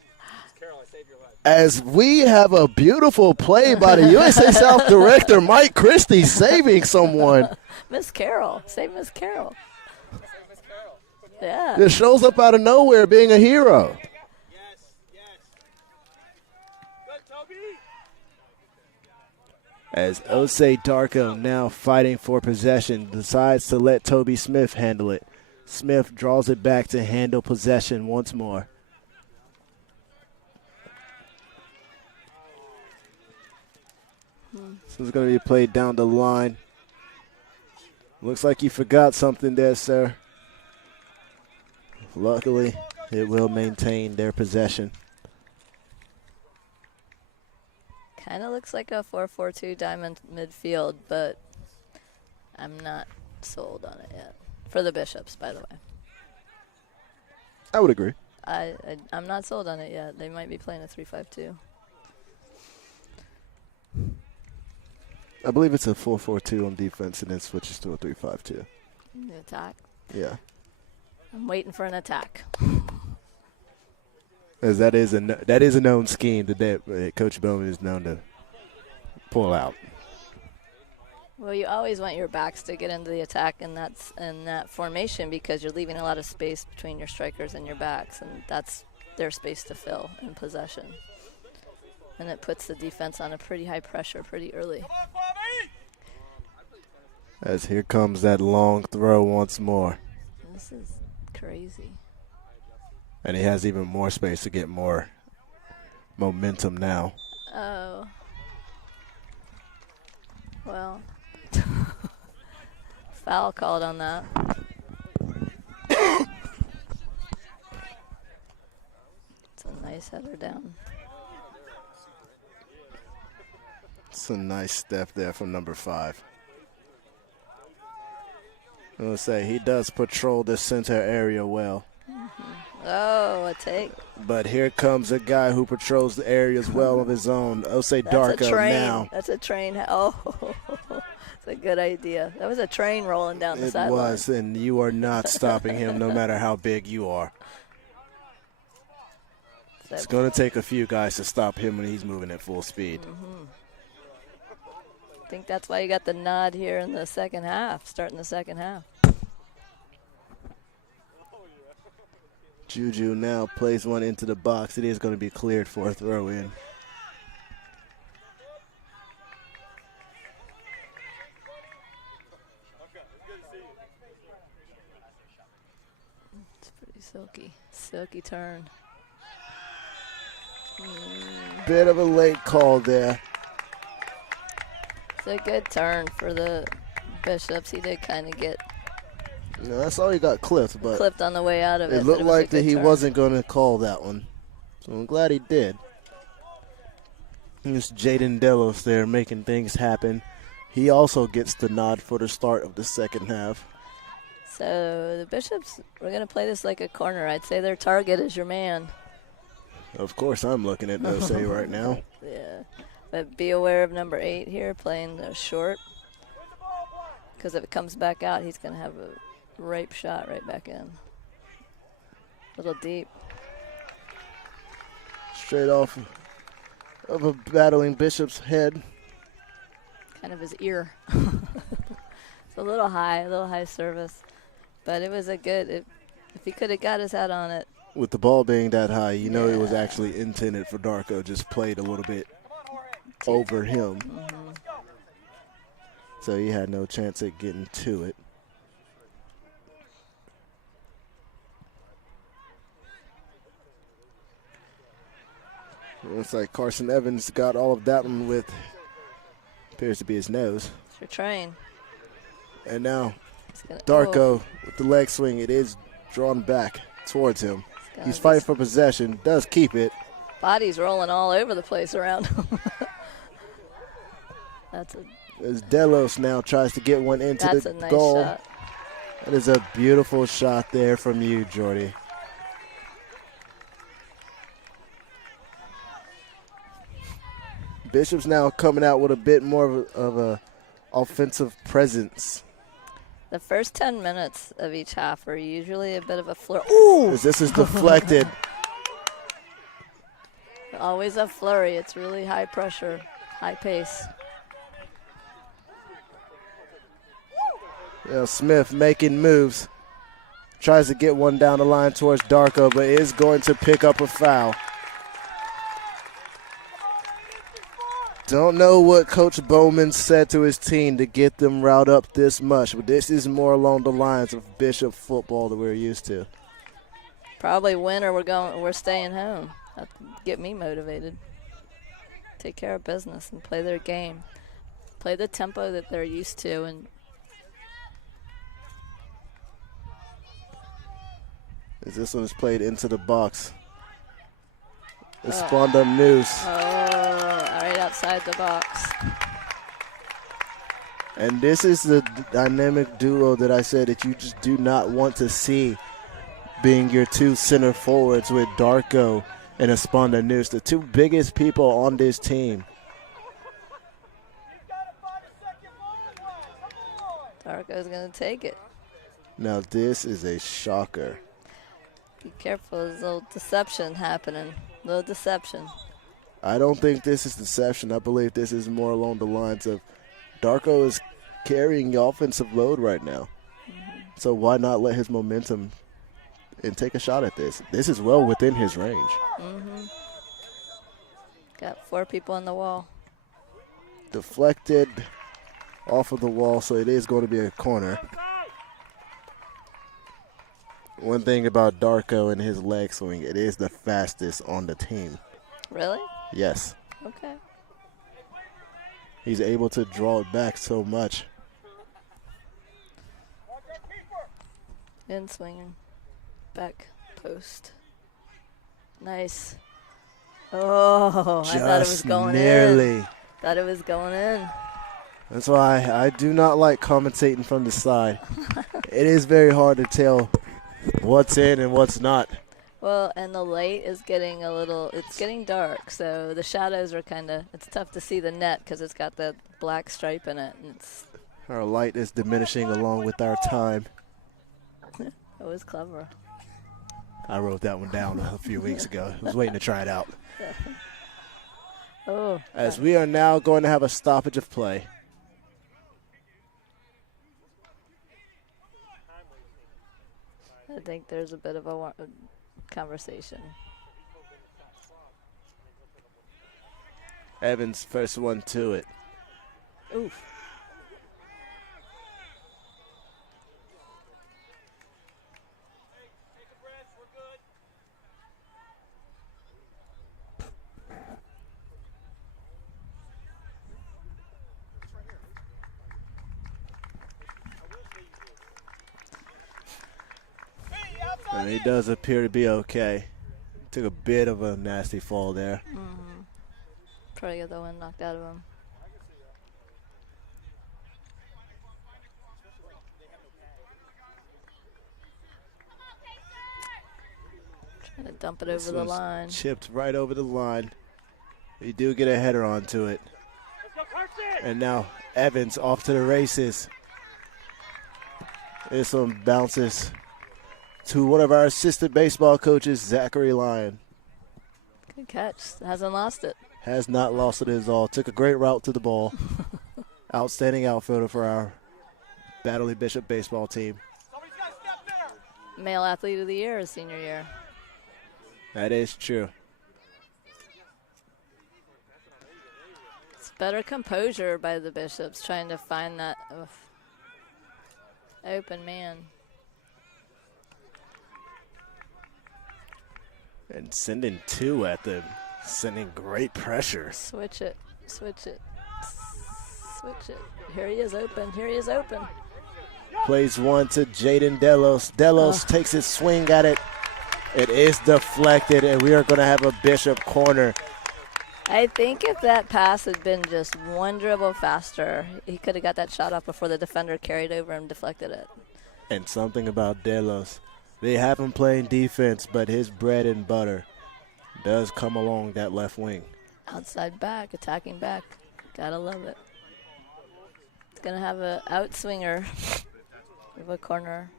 As we have a beautiful play by the USA South director, Mike Christie, saving someone. Miss Carroll. Save Miss Carroll. Yeah. Just shows up out of nowhere being a hero. As Osei Darko, now fighting for possession, decides to let Toby Smith handle it. Smith draws it back to handle possession once more. This is going to be played down the line. Looks like you forgot something there, sir. Luckily, it will maintain their possession. Kind of looks like a 4-4-2 diamond midfield, but I'm not sold on it yet. For the Bishops, by the way. I would agree. I'm not sold on it yet. They might be playing a 3-5-2. I believe it's a 4-4-2 on defense and then switches to a 3-5-2. The attack. Yeah. I'm waiting for an attack. As that is a known scheme that Coach Bowman is known to pull out. Well, you always want your backs to get into the attack in that formation because you're leaving a lot of space between your strikers and your backs, and that's their space to fill in possession. And it puts the defense on a pretty high pressure pretty early. As here comes that long throw once more. This is crazy. And he has even more space to get more momentum now. Oh. Well. Foul called on that. It's a nice header down. It's a nice step there from number 5. I'm going to say he does patrol the center area well. Oh, a take. But here comes a guy who patrols the area as well of his own. Osei Darko now. That's a train. Oh, that's a good idea. That was a train rolling down the It sideline. was, and you are not stopping him no matter how big you are. It's going to take a few guys to stop him when he's moving at full speed. I think that's why you got the nod here in the second half, starting the second half. Juju now plays one into the box. It is going to be cleared for a throw in. It's pretty silky turn. Bit of a late call there. It's a good turn for the Bishops. He did kind of get No, that's all he got clipped, but clipped on the way out of it. it looked but was a like that good he turn. wasn't going to call that one. So I'm glad he did. Here's Jaden Delos there making things happen. He also gets the nod for the start of the second half. So the Bishops, we're going to play this like a corner. I'd say their target is your man. Of course, I'm looking at Osei right now. Yeah. But be aware of number 8 here playing the short. Because if it comes back out, he's going to have a ripe shot right back in. A little deep. Straight off of a battling Bishop's head. Kind of his ear. It's a little high service. But it was a good, if he could have got his head on it. With the ball being that high, you know it was actually intended for Darko, just played a little bit over him. So he had no chance at getting to it. Looks like Carson Evans got all of that one with Appears to be his nose. It's your train. And now Gonna, Darko with the leg swing. It is drawn back towards him. He's fighting for possession. Does keep it. Body's rolling all over the place around him. As Delos now tries to get one into that's the a nice goal. shot. That is a beautiful shot there from you, Jordy. Bishop's now coming out with a bit more of a offensive presence. The first 10 minutes of each half are usually a bit of a flurry. Ooh! As this is deflected. Always a flurry. It's really high pressure, high pace. Yeah, Smith making moves. Tries to get one down the line towards Darko, but is going to pick up a foul. Don't know what Coach Bowman said to his team to get them riled up this much, but this is more along the lines of Bishop football that we're used to. Probably win or we're staying home. That'd get me motivated. Take care of business and play their game. Play the tempo that they're used to. And as this one is played into the box. Esponda News. Right outside the box. And this is the dynamic duo that I said that you just do not want to see being your two center forwards with Darko and Esponda News, the two biggest people on this team. Darko's going to take it. Now this is a shocker. Be careful, there's a little deception happening. Little deception. I don't think this is deception. I believe this is more along the lines of Darko is carrying the offensive load right now. Mm-hmm. So why not let his momentum and take a shot at this? This is well within his range. Mm-hmm. Got 4 people on the wall. Deflected off of the wall, so it is going to be a corner. One thing about Darko and his leg swing, it is the fastest on the team. Really? Yes. Okay. He's able to draw it back so much. In swinging. Back post. Nice. Oh, I thought it was going nearly. in. Thought it was going in. That's why I do not like commentating from the side. It is very hard to tell what's in and what's not. Well, and the light is getting it's getting dark, so the shadows are it's tough to see the net because it's got the black stripe in it. And our light is diminishing along with our time. That was clever. I wrote that one down a few weeks ago. I was waiting to try it out. As we are now going to have a stoppage of play. I think there's a bit of a conversation. Evans, first one to it. Oof. And he does appear to be okay. Took a bit of a nasty fall there. Mm-hmm. Probably got the wind knocked out of him. Trying to dump it over the line. Chipped right over the line. You do get a header onto it. And now Evans off to the races. This one bounces to one of our assistant baseball coaches, Zachary Lyon. Good catch. Hasn't lost it. Has not lost it at all. Took a great route to the ball. Outstanding outfielder for our Battley Bishop baseball team. Male Athlete of the Year his senior year. That is true. It's better composure by the Bishops trying to find that open man. And sending 2 at them. Sending great pressure. Switch it. Switch it. Switch it. Here he is open. Here he is open. Plays one to Jaden Delos. Delos takes his swing at it. It is deflected, and we are going to have a Bishop corner. I think if that pass had been just one dribble faster, he could have got that shot off before the defender carried over and deflected it. And something about Delos. They have him playing defense, but his bread and butter does come along that left wing. Outside back, attacking back. Gotta love it. It's going to have an outswinger of a corner,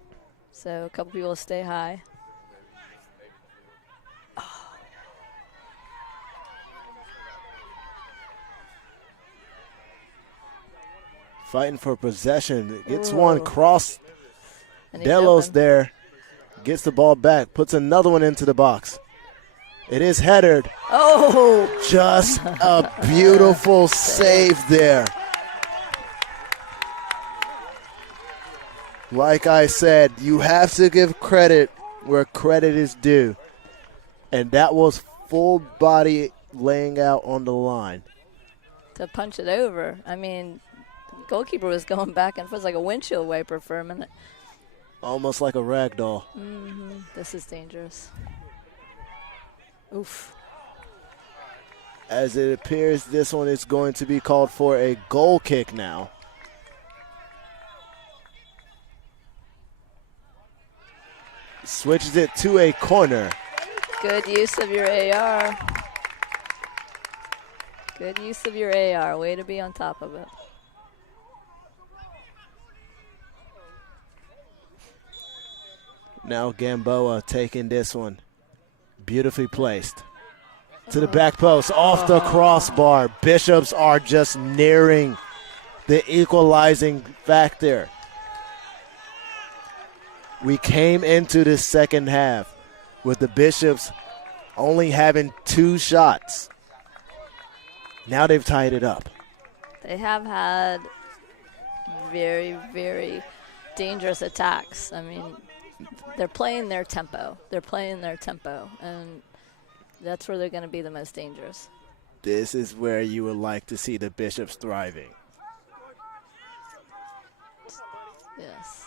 so a couple people stay high. Fighting for possession. Gets Ooh. one cross. And he's Delos open. there. Gets the ball back. Puts another one into the box. It is headered. Oh! Just a beautiful save there. Like I said, you have to give credit where credit is due. And that was full body laying out on the line. To punch it over. I mean, the goalkeeper was going back and forth like a windshield wiper for a minute. Almost like a rag doll. This is dangerous. Oof. As it appears, this one is going to be called for a goal kick now. Switches it to a corner. Good use of your AR. Good use of your AR. Way to be on top of it. Now Gamboa taking this one. Beautifully placed. To the back post, off the crossbar. Bishops are just nearing the equalizing factor. We came into the second half with the Bishops only having 2 shots. Now they've tied it up. They have had very, very dangerous attacks. I mean, they're playing their tempo. They're playing their tempo, and that's where they're going to be the most dangerous. This is where you would like to see the Bishops thriving. Yes.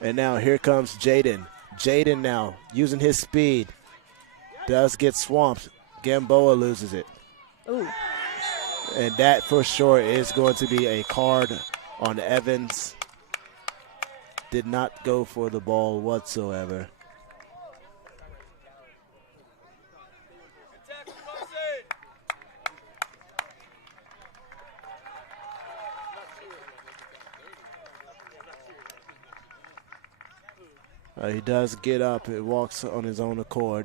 And now here comes Jaden. Jaden now using his speed. Does get swamped. Gamboa loses it. Ooh. And that for sure is going to be a card on Evans. Did not go for the ball whatsoever. He does get up. It walks on his own accord.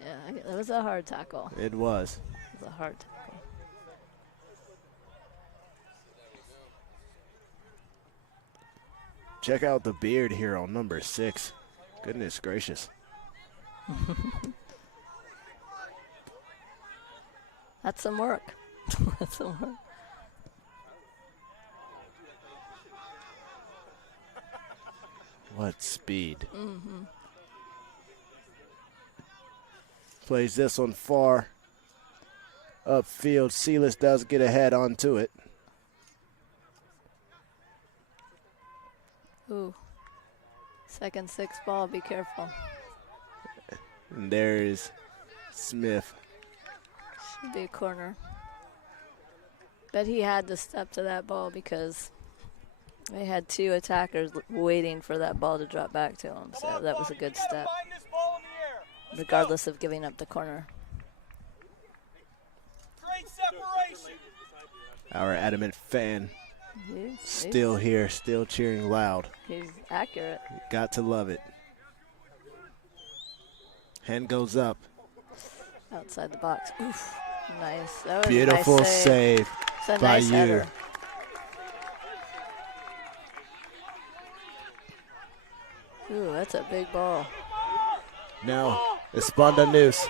Yeah, it was a hard tackle. It was. It was a hard tackle. Check out the beard here on number 6. Goodness gracious. That's some work. That's some work. What speed. Plays this one far upfield. Silas does get a head onto it. Ooh. Second 6 ball, be careful. And there is Smith. Should be a corner. Bet he had to step to that ball because they had 2 attackers waiting for that ball to drop back to him. So that was a good step, regardless of giving up the corner. Great separation. Our adamant fan He's still here, still cheering loud. He's accurate. Got to love it. Hand goes up. Outside the box. Oof. Nice. That was Beautiful a nice save. save It's a by nice you. header. Ooh, that's a big ball. Now, Esponda Noose.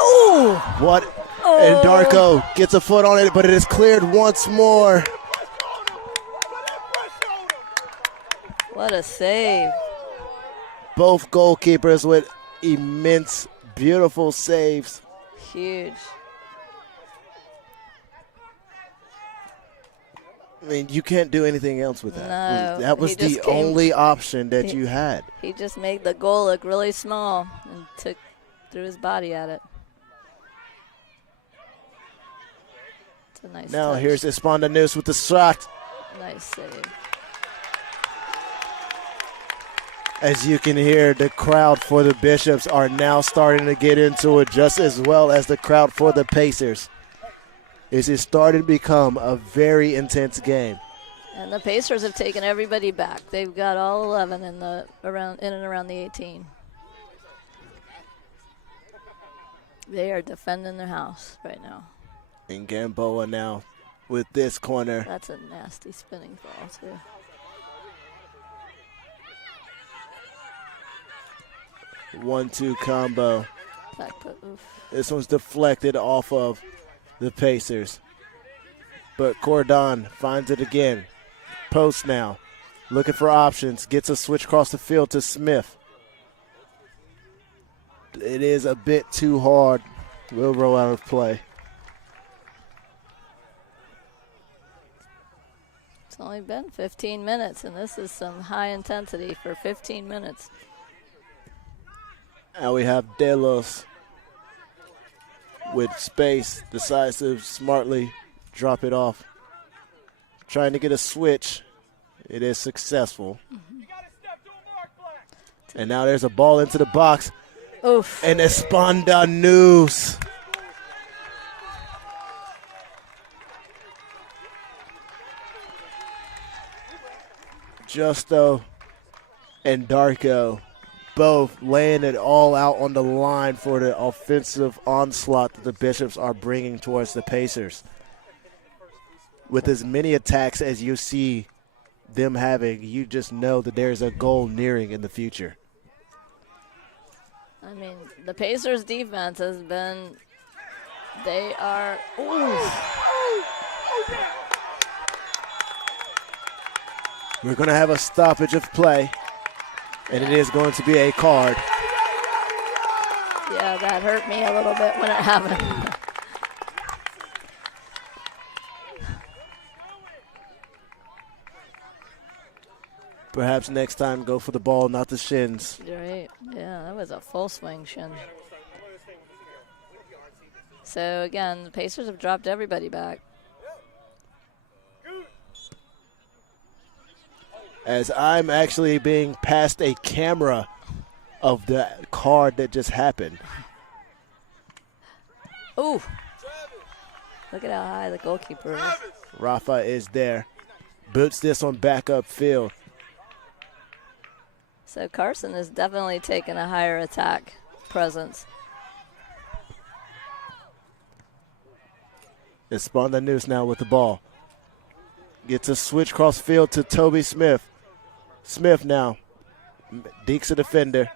Ooh! What? And Darko gets a foot on it, but it is cleared once more. What a save. Both goalkeepers with immense, beautiful saves. Huge. I mean, you can't do anything else with that. No, That was he just the came- only option that you had. He just made the goal look really small and threw his body at it. It's a nice Now touch. here's Espondanus with the shot. Nice save. As you can hear, the crowd for the Bishops are now starting to get into it just as well as the crowd for the Pacers. It is starting to become a very intense game. And the Pacers have taken everybody back. They've got all 11 in and around the 18. They are defending their house right now. And Gamboa now with this corner. That's a nasty spinning ball, too. 1-2 combo. Back put, oof. This one's deflected off of the Pacers. But Cordon finds it again. Post now. Looking for options. Gets a switch across the field to Smith. It is a bit too hard. Will roll out of play. It's only been 15 minutes, and this is some high intensity for 15 minutes. Now we have Delos with space. Decides to smartly drop it off. Trying to get a switch. It is successful. And now there's a ball into the box. Oof. And Espondanus. Justo and Darko both laying it all out on the line for the offensive onslaught that the Bishops are bringing towards the Pacers. With as many attacks as you see them having, you just know that there's a goal nearing in the future. I mean, the Pacers' defense has been, they are, ooh. We're going to have a stoppage of play, and it is going to be a card. Yeah, that hurt me a little bit when it happened. Perhaps next time go for the ball, not the shins. You're right. Yeah, that was a full swing shin. So, again, the Pacers have dropped everybody back. As I'm actually being passed a camera of the card that just happened. Ooh. Look at how high the goalkeeper is. Rafa is there. Boots this on backup field. So Carson is definitely taking a higher attack presence. Espondanus now with the ball. Gets a switch cross field to Toby Smith. Smith now. Deeks a defender.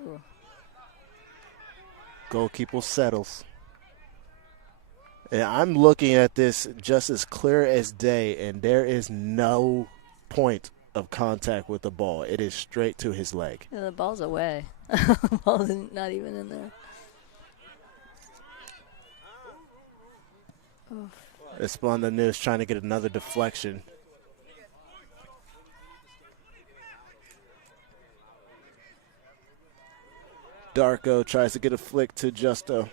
Ooh. Goalkeeper settles. And I'm looking at this just as clear as day, and there is no point of contact with the ball. It is straight to his leg. Yeah, the ball's away. The ball's not even in there. Oof. Espondanus trying to get another deflection. Darko tries to get a flick to Justo.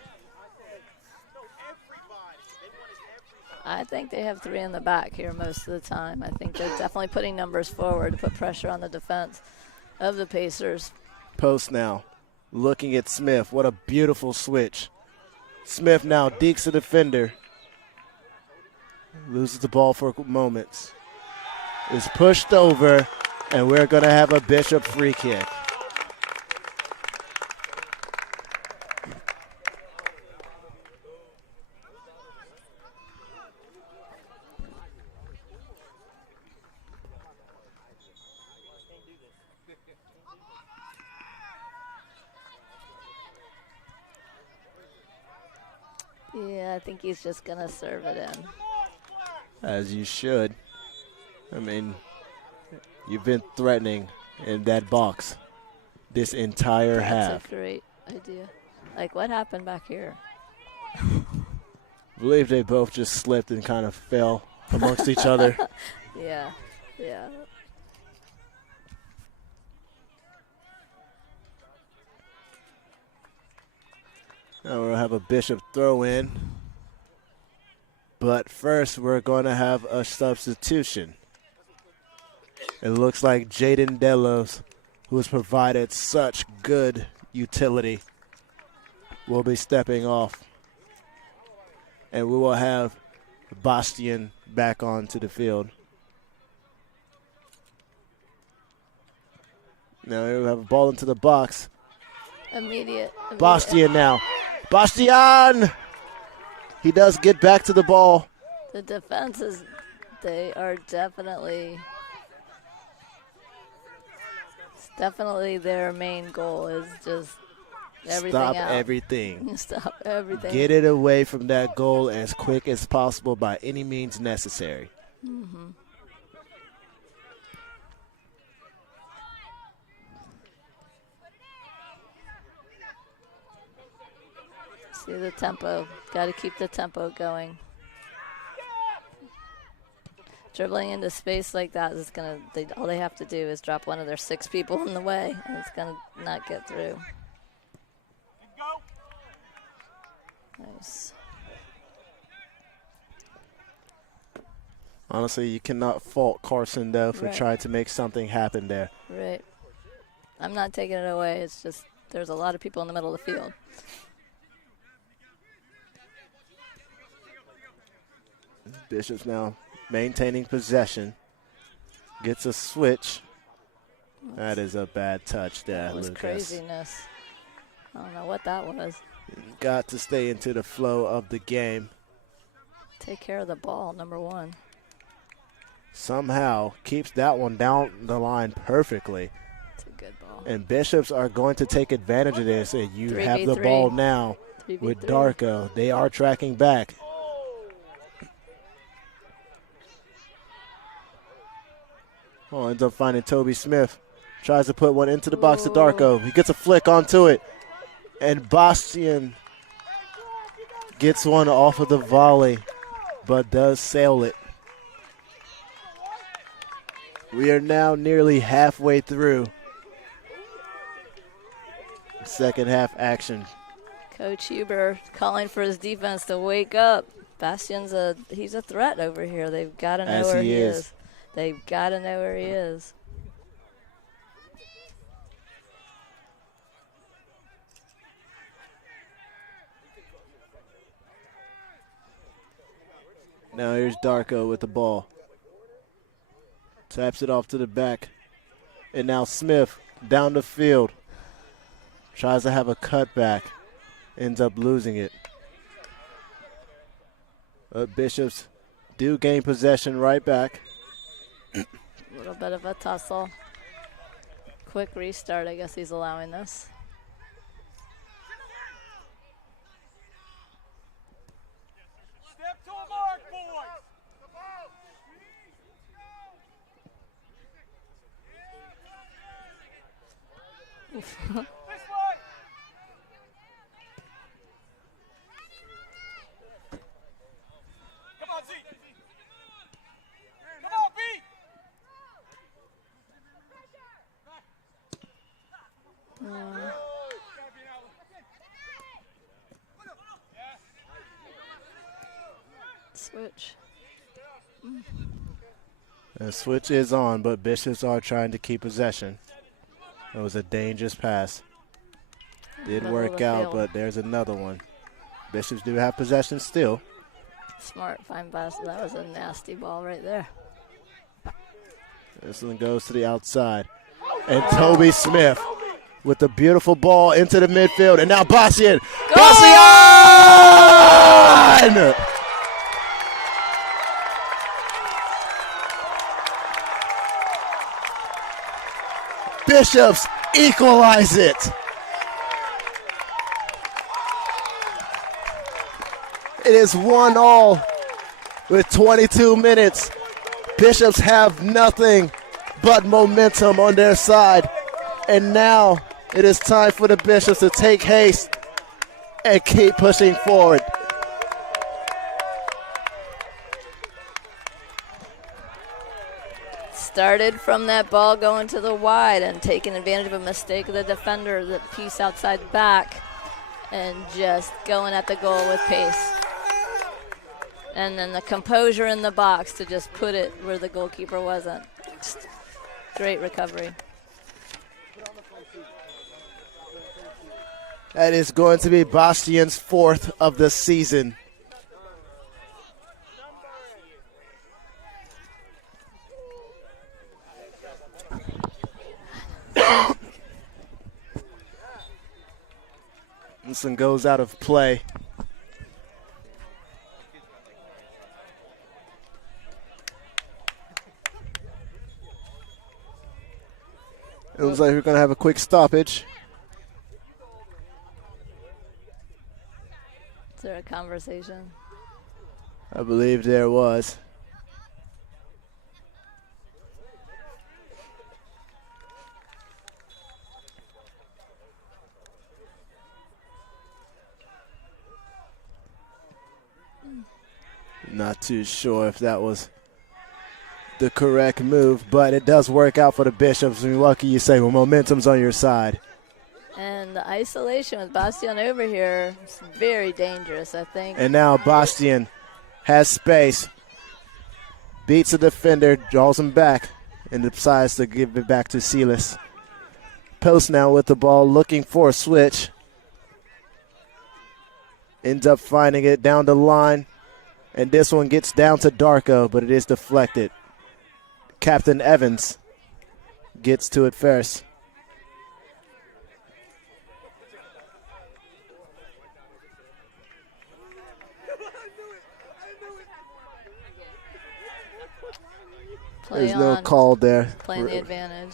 I think they have three in the back here most of the time. I think they're definitely putting numbers forward to put pressure on the defense of the Pacers. Post now. Looking at Smith. What a beautiful switch. Smith now deeks the defender. Loses the ball for moments. Is pushed over, and we're going to have a Bishop free kick. Yeah, I think he's just going to serve it in. As you should. I mean, you've been threatening in that box this entire half. That's a great idea. Like, what happened back here? I believe they both just slipped and kind of fell amongst each other. Yeah. Now we'll have a Bishop throw in. But first, we're going to have a substitution. It looks like Jaden Delos, who has provided such good utility, will be stepping off. And we will have Bastian back onto the field. Now we'll have a ball into the box. Immediate. Bastian now. Bastian! He does get back to the ball. The defense is, they are definitely, it's definitely their main goal is just everything Stop out. everything. Stop everything. Get it away from that goal as quick as possible by any means necessary. Mm-hmm. See the tempo. Got to keep the tempo going. Dribbling into space like that is gonna. All they have to do is drop one of their 6 people in the way, and it's gonna not get through. Nice. Honestly, you cannot fault Carson, though, for Right. trying to make something happen there. Right. I'm not taking it away. It's just there's a lot of people in the middle of the field. Bishop's now maintaining possession. Gets a switch. That is a bad touch there, That was Lucas. craziness. I don't know what that was. Got to stay into the flow of the game. Take care of the ball, number 1. Somehow keeps that one down the line perfectly. It's a good ball. And Bishops are going to take advantage of this. And you have the 3v3. ball now 3v3. with Darko. They are tracking back. Oh, ends up finding Toby Smith. Tries to put one into the box to Darko. He gets a flick onto it. And Bastian gets one off of the volley, but does sail it. We are now nearly halfway through second half action. Coach Huber calling for his defense to wake up. Bastian's he's a threat over here. They've got to know As where he he is. is. They've got to know where he is. Now here's Darko with the ball. Taps it off to the back. And now Smith down the field. Tries to have a cutback. Ends up losing it. But Bishops do gain possession right back. A little bit of a tussle. Quick restart, I guess he's allowing this. Step to a mark, boys. This way. Come on, Z. Come on, B. Switch. The switch is on, but Bishops are trying to keep possession. It was a dangerous pass. Did Middle of work the out, field. but there's another one. Bishops do have possession still. Smart, fine pass. That was a nasty ball right there. This one goes to the outside. And Toby Smith with the beautiful ball into the midfield. And now Bastian. Bastian! Bishops equalize it. It is 1-1 with 22 minutes. Bishops have nothing but momentum on their side. And now it is time for the Bishops to take haste and keep pushing forward. Started from that ball going to the wide and taking advantage of a mistake of the defender, the piece outside back, and just going at the goal with pace. And then the composure in the box to just put it where the goalkeeper wasn't. Just great recovery. That is going to be Bastian's 4th of the season. This one goes out of play. It looks like we're going to have a quick stoppage. Is there a conversation? I believe there was. Not too sure if that was the correct move, but it does work out for the Bishops. I mean, what can you say when momentum's on your side? And the isolation with Bastian over here is very dangerous, I think. And now Bastian has space, beats the defender, draws him back, and decides to give it back to Silas. Post now with the ball, looking for a switch. Ends up finding it down the line. And this one gets down to Darko, but it is deflected. Captain Evans gets to it first. There's no call there. Playing the advantage.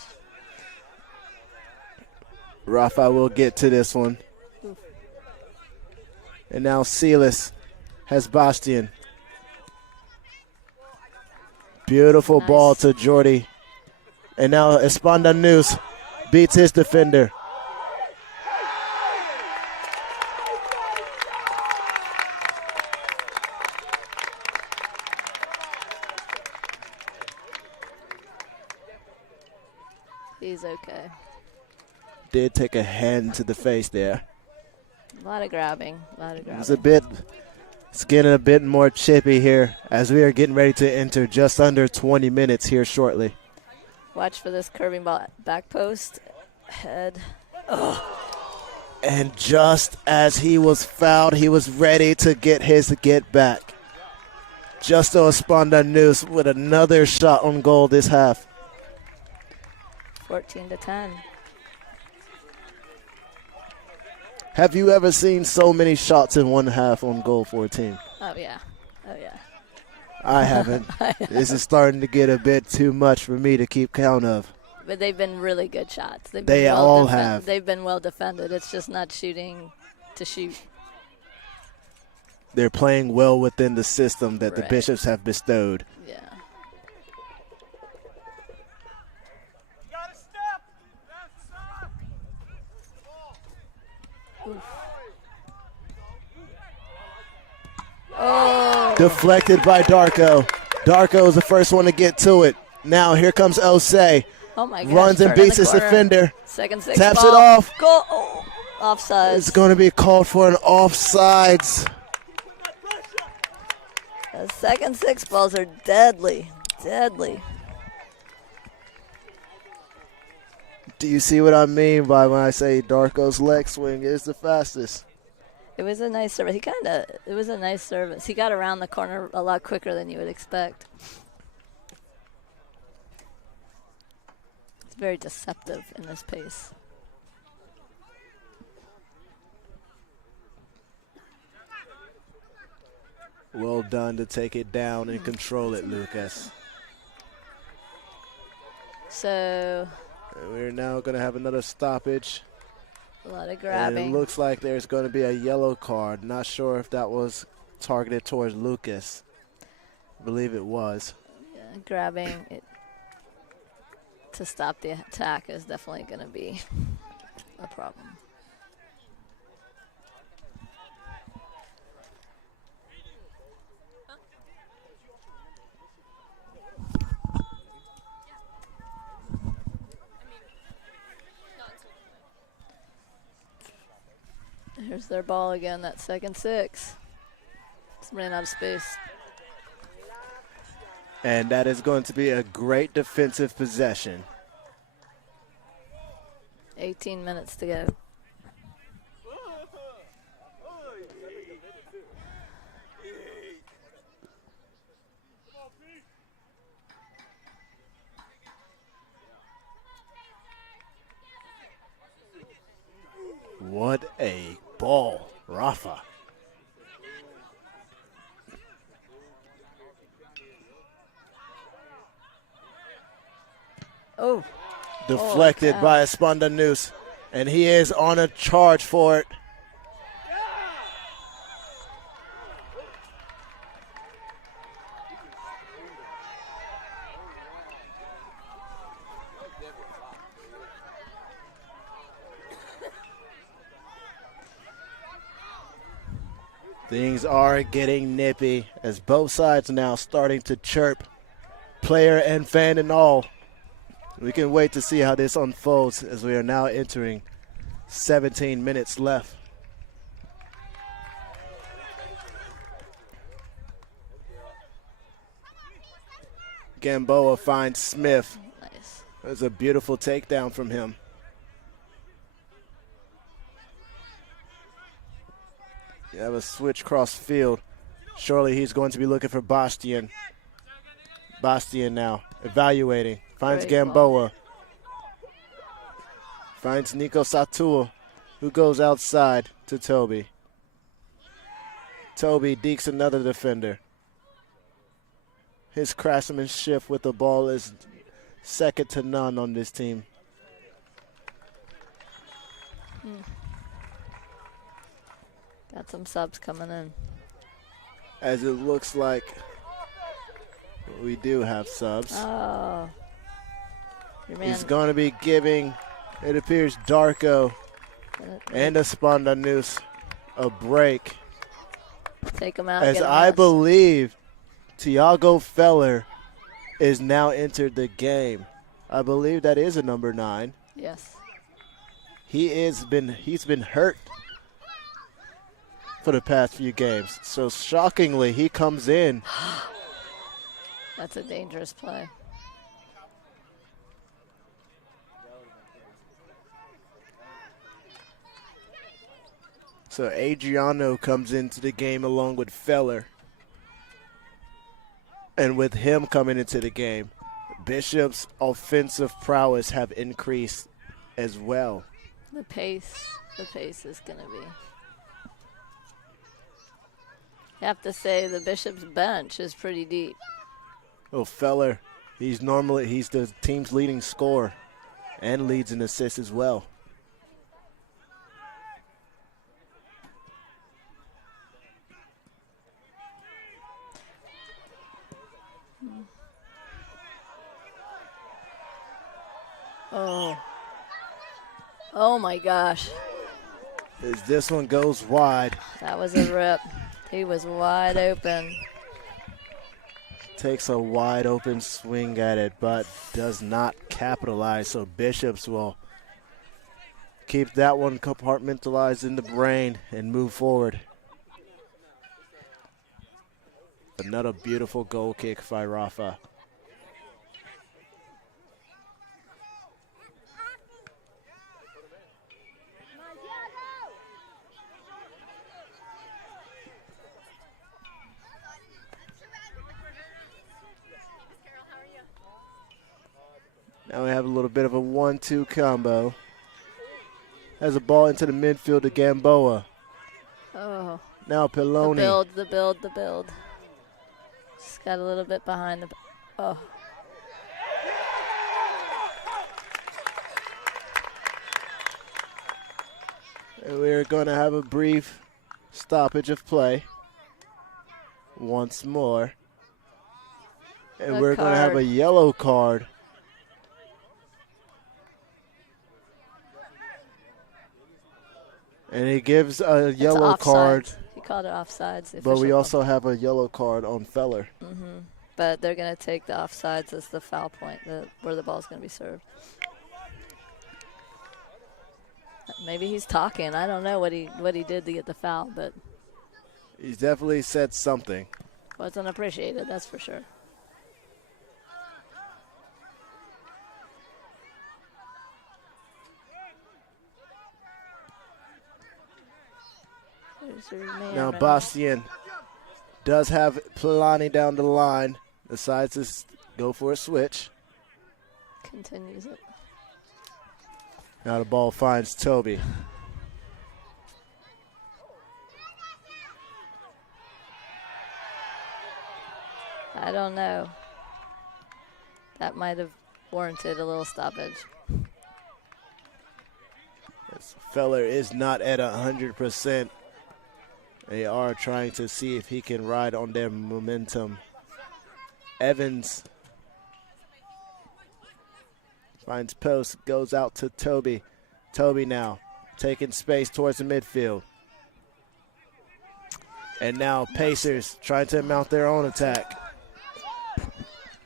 Rafa will get to this one. Oof. And now Silas has Bastian. Beautiful Nice. ball to Jordy. And now Esponda News beats his defender. He's okay. Did take a hand to the face there. A lot of grabbing. It's getting a bit more chippy here as we are getting ready to enter just under 20 minutes here shortly. Watch for this curving ball. Back post. Head. And just as he was fouled, he was ready to get his get back. Justo Esponda News with another shot on goal this half. 14-10. Have you ever seen so many shots in one half on goal for a team? Oh, yeah. Oh, yeah. I haven't. This is starting to get a bit too much for me to keep count of. But they've been really good shots. They all have. They've been well defended. It's just not shooting to shoot. They're playing well within the system that the Right. Bishops have bestowed. Yeah. Gotta step. That's the ball. Oh. Deflected by Darko. Darko is the first one to get to it. Now here comes Osei. Oh, my gosh. Runs and turn in beats the his corner. defender. Second six Taps ball. it off. Goal. Oh. Offside. It's going to be called for an offsides. The second six balls are deadly. Deadly. Do you see what I mean by when I say Darko's leg swing is the fastest? It was a nice service. It was a nice service. He got around the corner a lot quicker than you would expect. It's very deceptive in this pace. Well done to take it down and control it, Lucas. So, And we're now going to have another stoppage. a lot of And grabbing. it looks like there's going to be a yellow card. Not sure if that was targeted towards Lucas. I believe it was. Yeah, grabbing it to stop the attack is definitely going to be a problem. Here's their ball again, that second 6. It's ran out of space. And that is going to be a great defensive possession. 18 minutes to go. What a ball, Rafa. Oh. Deflected by Espondanus, and he is on a charge for it. Things are getting nippy as both sides now starting to chirp, player and fan and all. We can wait to see how this unfolds as we are now entering 17 minutes left. Gamboa finds Smith. Nice. That's a beautiful takedown from him. You have a switch cross field. Surely he's going to be looking for Bastian. Bastian now evaluating. Finds Great Gamboa. Finds Nico Satua, who goes outside to Toby. Toby dekes another defender. His craftsmanship with the ball is second to none on this team. Got some subs coming in. As it looks like we do have subs. Oh. Your man. He's going to be giving, it appears, Darko and Espondanus a break. Take him out. As get him I rest. believe Tiago Feller is now entered the game. I believe that is a number 9. Yes. He's been hurt for the past few games. So shockingly, he comes in. That's a dangerous play. So Adriano comes into the game along with Feller. And with him coming into the game, Bishop's offensive prowess have increased as well. The pace is going to be. You have to say the Bishop's bench is pretty deep. Well, Feller, he's the team's leading scorer and leads in assists as well. Oh. Oh my gosh. As this one goes wide. That was a rip. He was wide open. Takes a wide open swing at it, but does not capitalize. So Bishops will keep that one compartmentalized in the brain and move forward. Another beautiful goal kick by Rafa. Now we have a little bit of a 1-2 combo. Has a ball into the midfield to Gamboa. Oh. Now Peloni. The build. Just got a little bit behind the. Oh. And we're going to have a brief stoppage of play. Once more. And we're going to have a yellow card. And he gives a yellow card. He called it offsides. But we also have a yellow card on Feller. Mm-hmm. But they're going to take the offsides as the foul point, where the ball's going to be served. Maybe he's talking. I don't know what he did to get the foul, but he's definitely said something. Wasn't appreciated, that's for sure. Now Bastian does have Polani down the line. Decides to go for a switch. Continues it. Now the ball finds Toby. I don't know. That might have warranted a little stoppage. Yes, Feller is not at 100%. They are trying to see if he can ride on their momentum. Evans finds post, goes out to Toby. Toby now taking space towards the midfield. And now Pacers trying to mount their own attack.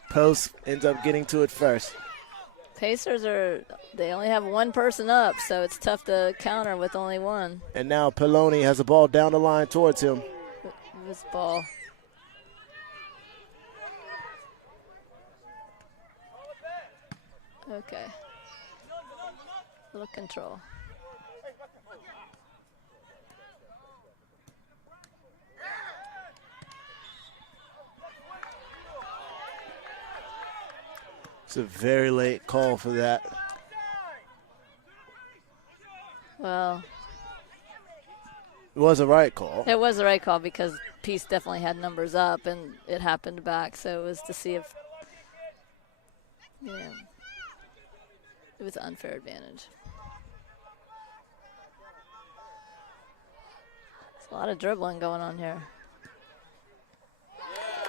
Post ends up getting to it first. Pacers they only have one person up, so it's tough to counter with only one. And now Poloni has the ball down the line towards him. This ball. Okay. Little control. It's a very late call for that. Well, it was a right call. It was the right call because Peace definitely had numbers up and it happened back. So it was to see if, it was an unfair advantage. There's a lot of dribbling going on here.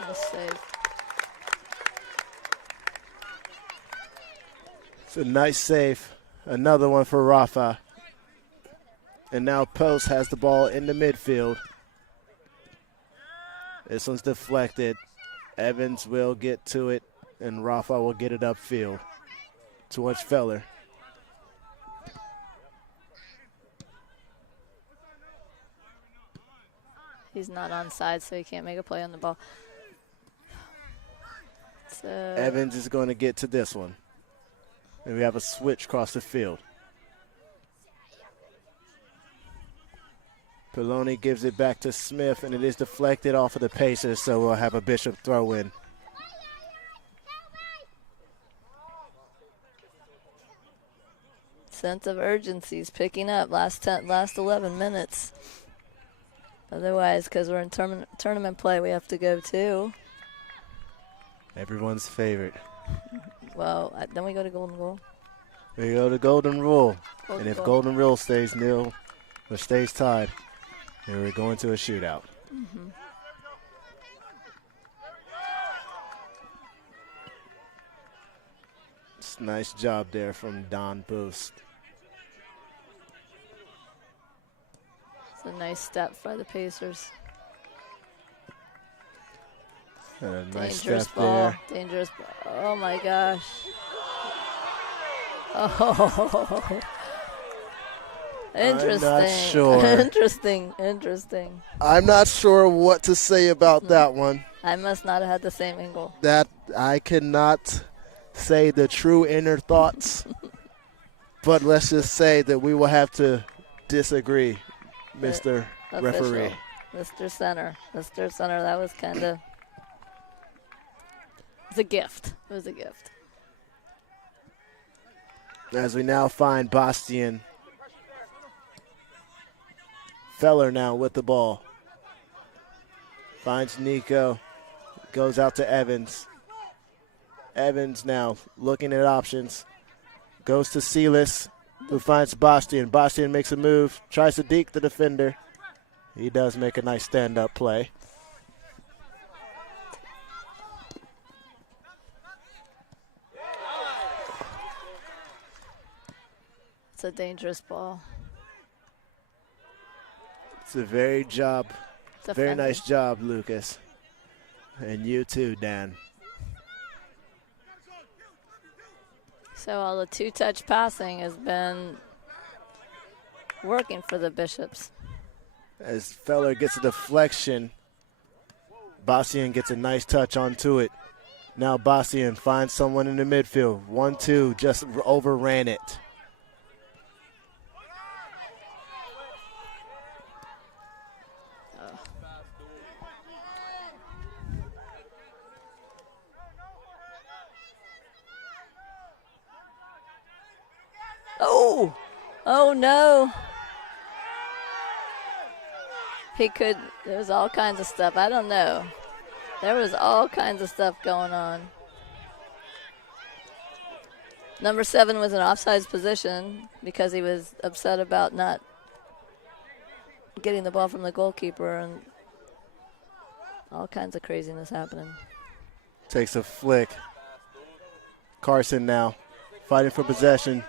Nice save. It's a nice save. Another one for Rafa. And now Post has the ball in the midfield. This one's deflected. Evans will get to it, and Rafa will get it upfield towards Feller. He's not onside, so he can't make a play on the ball. So Evans is going to get to this one. And we have a switch across the field. Poloni gives it back to Smith, and it is deflected off of the Pacers, so we'll have a Bishop throw in. sense of urgency is picking up last 11 minutes. Otherwise, because we're in tournament play, we have to go too. Everyone's favorite. Well, then we go to Golden Goal. We go to Golden Rule. And if Golden Rule stays nil or stays tied, then we're going to a shootout. Mm-hmm. Nice job there from Don Boost. It's a nice step by the Pacers. And a nice Dangerous step ball. there. Dangerous ball. Oh, my gosh. Oh. Interesting. I'm not sure. Interesting. I'm not sure what to say about that one. I must not have had the same angle. That I cannot say the true inner thoughts, but let's just say that we will have to disagree, Mr. Referee. Mr. Center, that was kind of, it's a gift. It was a gift. As we now find Bastian. Feller now with the ball. Finds Nico. Goes out to Evans. Evans now looking at options. Goes to Silas, who finds Bastian. Bastian makes a move, tries to deke the defender. He does make a nice stand-up play. It's a dangerous ball. It's a very Defended. nice job, Lucas. And you too, Dan. So all the two-touch passing has been working for the Bishops. As Feller gets a deflection, Bastian gets a nice touch onto it. Now Bastian finds someone in the midfield. 1-2, just overran it. Oh! Oh no! There was all kinds of stuff. I don't know. There was all kinds of stuff going on. Number 7 was in offsides position because he was upset about not getting the ball from the goalkeeper, and all kinds of craziness happening. Takes a flick. Carson now fighting for possession.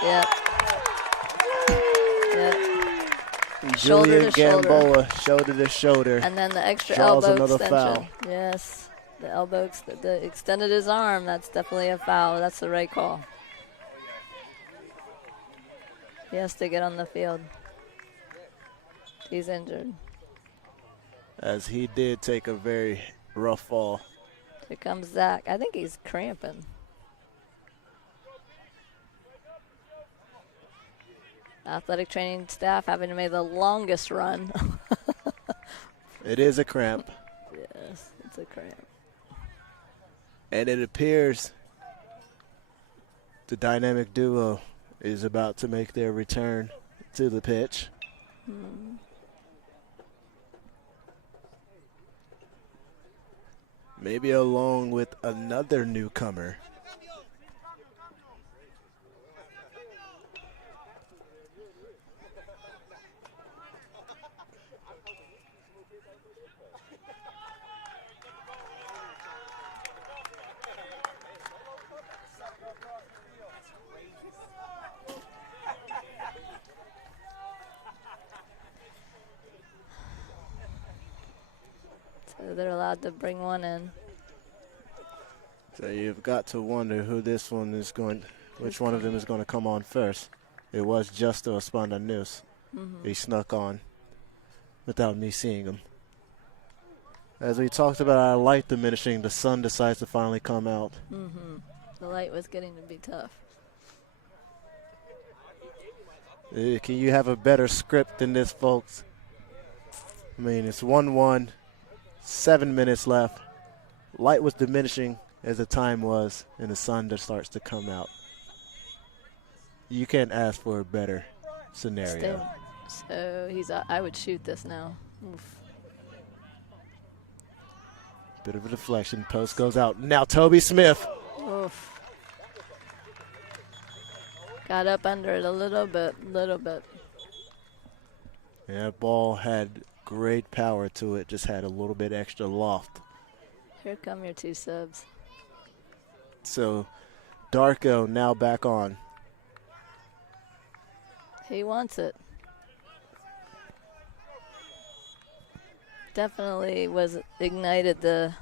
Yep. Julian Shoulder to shoulder. Gamboa, shoulder to shoulder. And then the extra Draws elbow another extension. foul. Yes, the elbow extended his arm. That's definitely a foul. That's the right call. He has to get on the field. He's injured. As he did take a very rough fall. Here comes Zach. I think he's cramping. Athletic training staff having to make the longest run. It is a cramp. Yes, it's a cramp. And it appears the dynamic duo is about to make their return to the pitch. Maybe along with another newcomer. So they're allowed to bring one in. So you've got to wonder who this one is going, which one of them is going to come on first. It was Justo Espandaneus. He snuck on without me seeing him. As we talked about our light diminishing, the sun decides to finally come out. The light was getting to be tough. Can you have a better script than this, folks? I mean, it's 1-1, 7 minutes left. Light was diminishing as the time was, and the sun just starts to come out. You can't ask for a better scenario. So I would shoot this now. Oof. Bit of a deflection. Post goes out. Now Toby Smith. Oof. Got up under it a little bit. Yeah, that ball had great power to it. Just had a little bit extra loft. Here come your two subs. So Darko now back on. He wants it. Definitely ignited the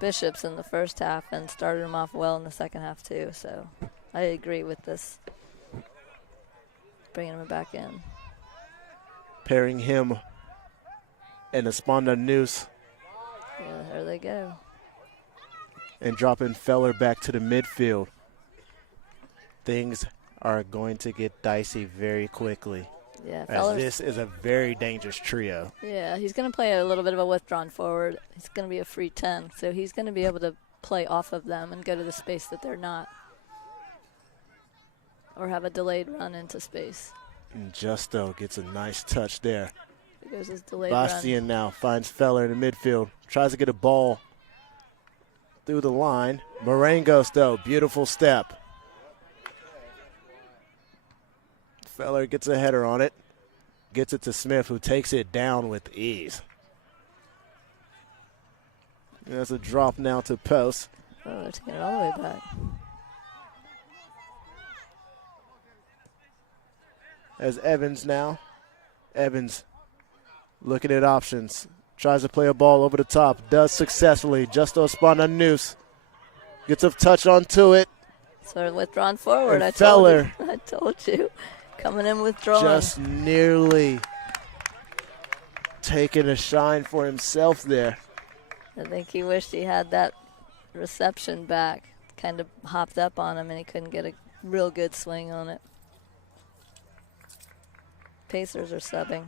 Bishops in the first half and started them off well in the second half too. So I agree with this. Bringing him back in. Pairing him and Espandaneus Yeah, there they go. and dropping Feller back to the midfield. Things are going to get dicey very quickly. Yeah, As this is a very dangerous trio. Yeah, he's going to play a little bit of a withdrawn forward. He's going to be a free 10, so he's going to be able to play off of them and go to the space that they're not. Or have a delayed run into space. And Justo gets a nice touch there. There goes his delayed Bastian now finds Feller in the midfield. Tries to get a ball through the line. Marangos, though, beautiful step. Feller gets a header on it. Gets it to Smith, who takes it down with ease. There's a drop now to post. run. Oh, they're taking it all the way back. as Evans now. Evans looking at options. Tries to play a ball over the top. Does successfully. Justo Esponda-Noose gets a touch onto it. Sort of withdrawn forward. And I Feller told you. I told you. Coming in withdrawn. just nearly taking a shine for himself there. I think he wished he had that reception back. Kind of hopped up on him and he couldn't get a real good swing on it. Pacers are subbing.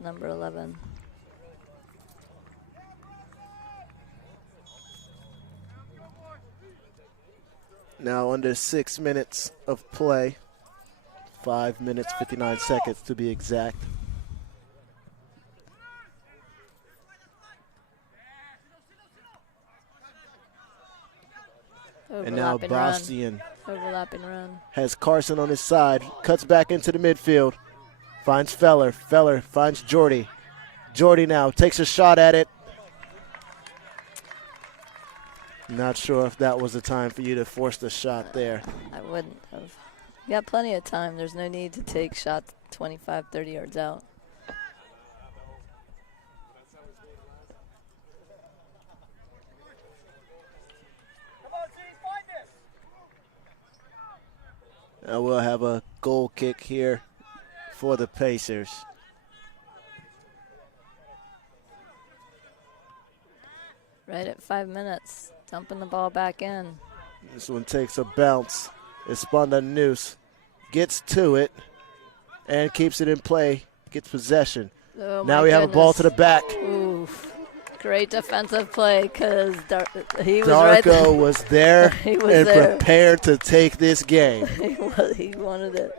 Number 11. Now under 6 minutes of play. 5 minutes, 59 seconds to be exact. And now Bastian Overlapping run. has Carson on his side. Cuts back into the midfield. Finds Feller. Feller finds Jordy. Jordy now takes a shot at it. Not sure if that was the time for you to force the shot there. I wouldn't have. You got plenty of time. There's no need to take shots 25, 30 yards out. Come on, team, fight this. Now we'll have a goal kick here for the Pacers. Right at 5 minutes. Dumping the ball back in. This one takes a bounce. Esponda-Noose gets to it and keeps it in play. Gets possession. Oh, Now my we have a ball to the back. Oof. Great defensive play because he was right Darko there. was there He was and there. prepared to take this game. He wanted it.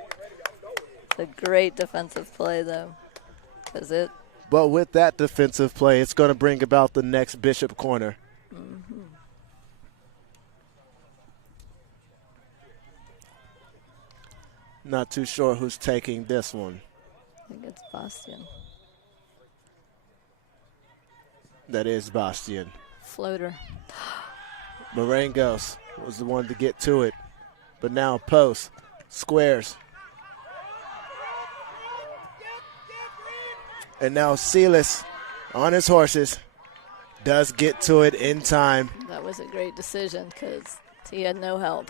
A great defensive play, though. Because it. But with that defensive play, it's going to bring about the next Bishop corner. Mm-hmm. Not too sure who's taking this one. I think it's Bastian. That is Bastian. Floater. Marangos was the one to get to it. But now post, squares. And now Silas on his horses does get to it in time. That was a great decision because he had no help.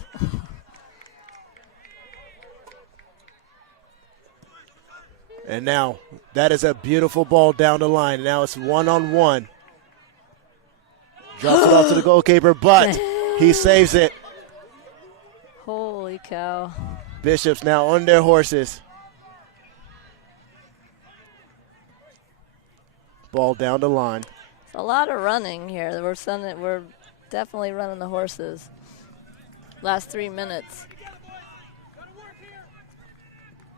And now that is a beautiful ball down the line. Now it's one-on-one. Drops it off to the goalkeeper, but he saves it. Holy cow. Bishops now on their horses. Ball down the line. It's a lot of running here. We're definitely running the horses. Last 3 minutes.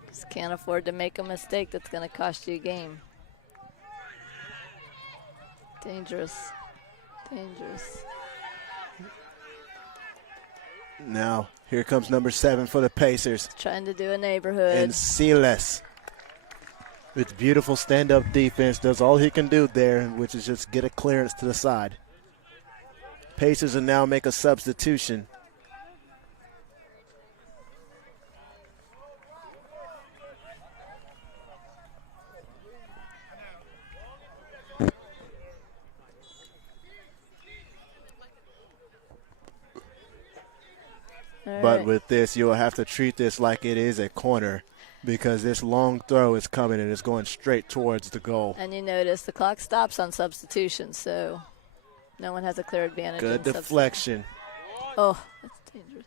Just can't afford to make a mistake that's going to cost you a game. Dangerous. Dangerous. Now, here comes number 7 for the Pacers. Trying to do a neighborhood. And Silas, with beautiful stand-up defense, does all he can do there, which is just get a clearance to the side. Pacers will now make a substitution. But with this, you'll have to treat this like it is a corner because this long throw is coming and it's going straight towards the goal. And you notice the clock stops on substitution, so no one has a clear advantage. Good deflection. Oh, that's dangerous.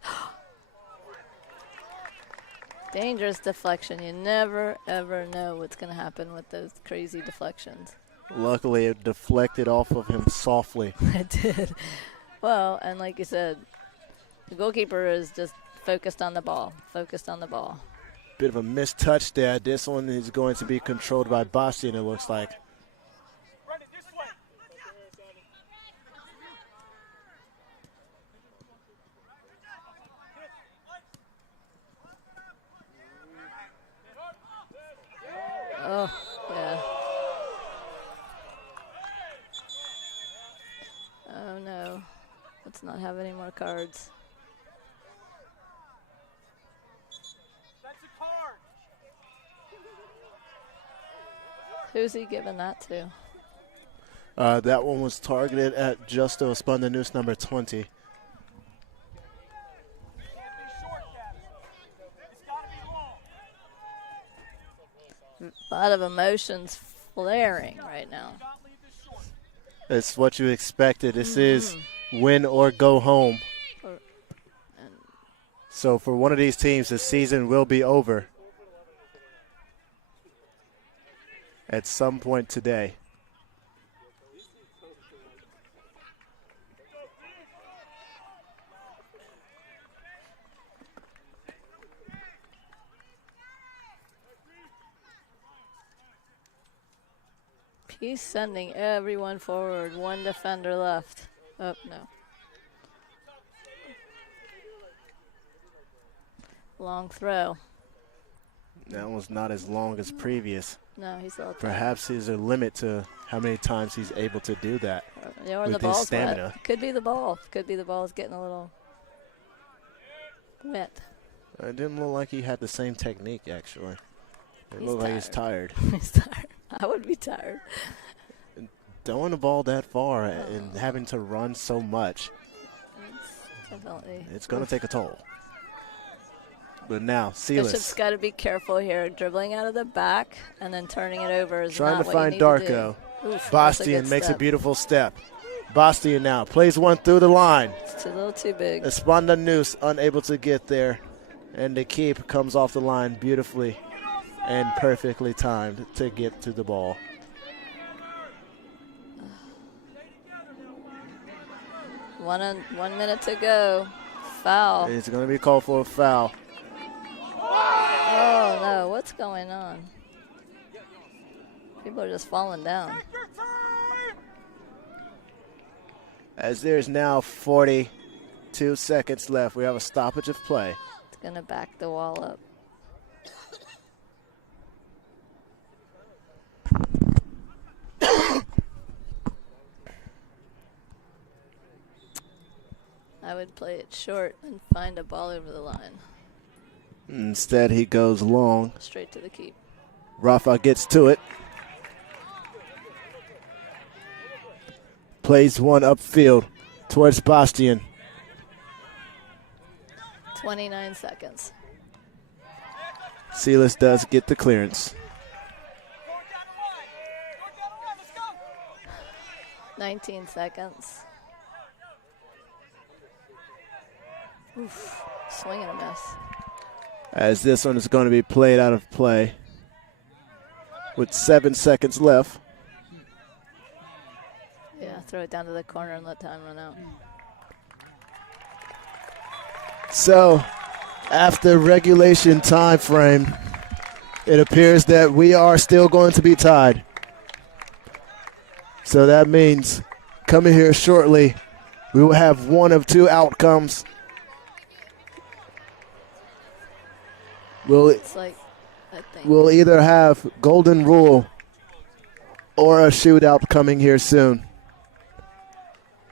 Dangerous deflection. You never, ever know what's going to happen with those crazy deflections. Luckily, it deflected off of him softly. It did. Well, and like you said, the goalkeeper is just focused on the ball, focused on the ball. Bit of a missed touch there. This one is going to be controlled by Bastian, it looks like. Brendan, this way. Oh, yeah. Oh, no. Let's not have any more cards. Who's he giving that to? That one was targeted at Justo Spondanus, number 20. Can't be short, Captain. It's got to be long. A lot of emotions flaring right now. Do not leave this short. It's what you expected. This is win or go home. And So for one of these teams, the season will be over at some point today. he's sending everyone forward. One defender left. Oh, no. Long throw. That was not as long as previous. No, he's a little tired. Perhaps there's a limit to how many times he's able to do that. Yeah, or with the his ball's stamina. wet. Could be the ball. Could be the ball's getting a little wet. It didn't look like he had the same technique, actually. It He's looked like he's tired. He's tired. I would be tired. Throwing the ball that far and having to run so much, It's definitely. it's going to take a toll. But now, Bishop's Silas got to be careful here. Dribbling out of the back and then turning it over is trying not to what find you need Darko. to do. Oof, that's Bastian good makes a step. beautiful step. Bastian now plays one through the line. It's a little too big. Espondanus unable to get there. And the keep comes off the line beautifully and perfectly timed to get to the ball. One minute to go. Foul. It's going to be called for a foul. Oh, no. What's going on? People are just falling down. Take your time. As there's now 42 seconds left, we have a stoppage of play. It's going to back the wall up. I would play it short and find a ball over the line. Instead, he goes long. Straight to the keep. Rafa gets to it. Plays one upfield towards Bastian. 29 seconds. Silas does get the clearance. Going down the line. Going down the line. Let's go. 19 seconds. Oof. Swing and a miss. As this one is going to be played out of play with 7 seconds left. Yeah, throw it down to the corner and let time run out. So, after regulation time frame, it appears that we are still going to be tied. So that means coming here shortly, we will have one of two outcomes. It's like, I think. We'll either have golden rule or a shootout coming here soon.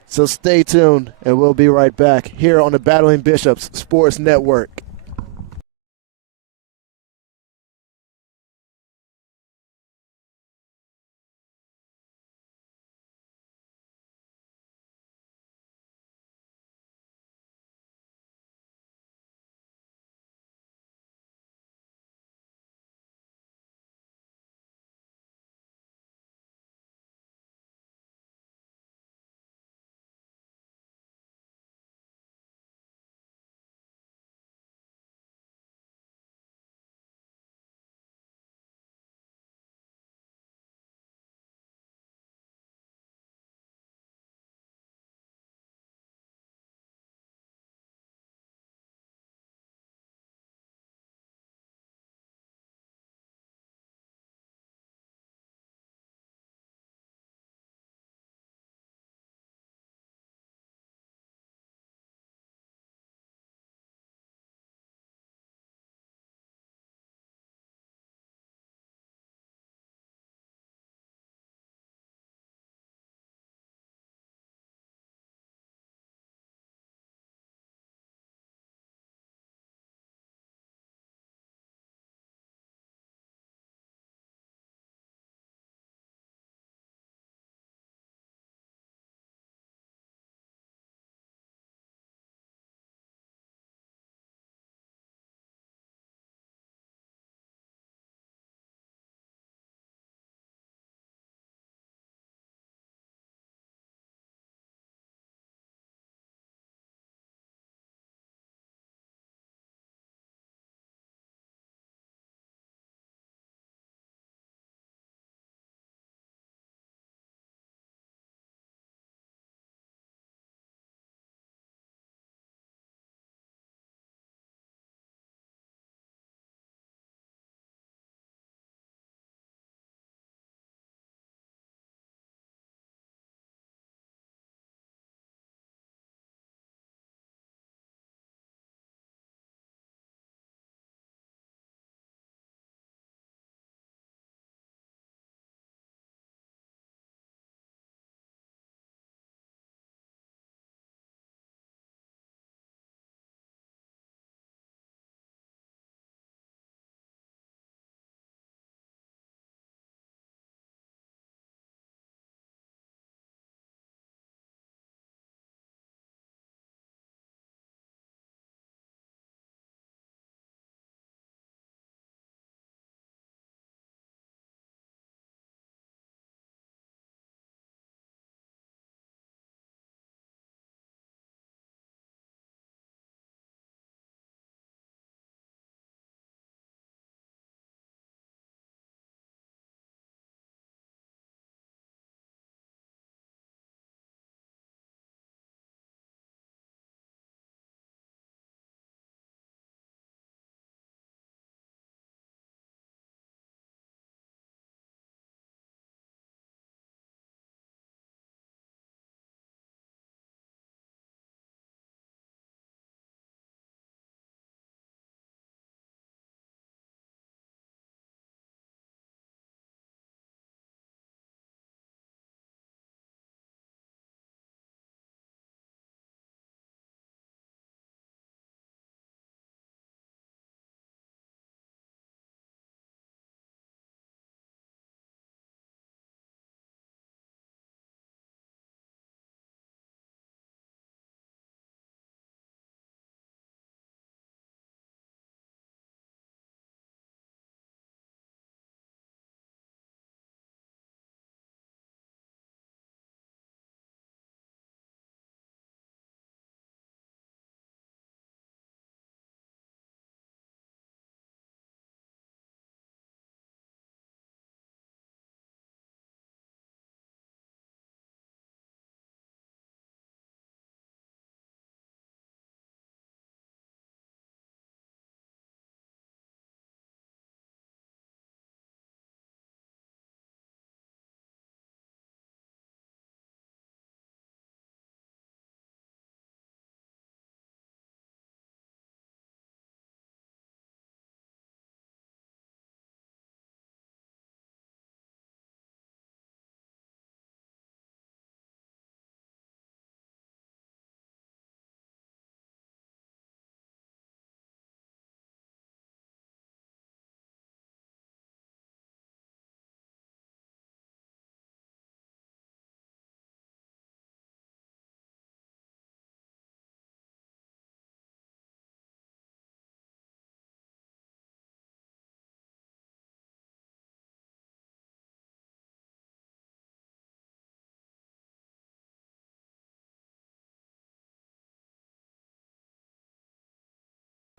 So stay tuned, and we'll be right back here on the Battling Bishops Sports Network.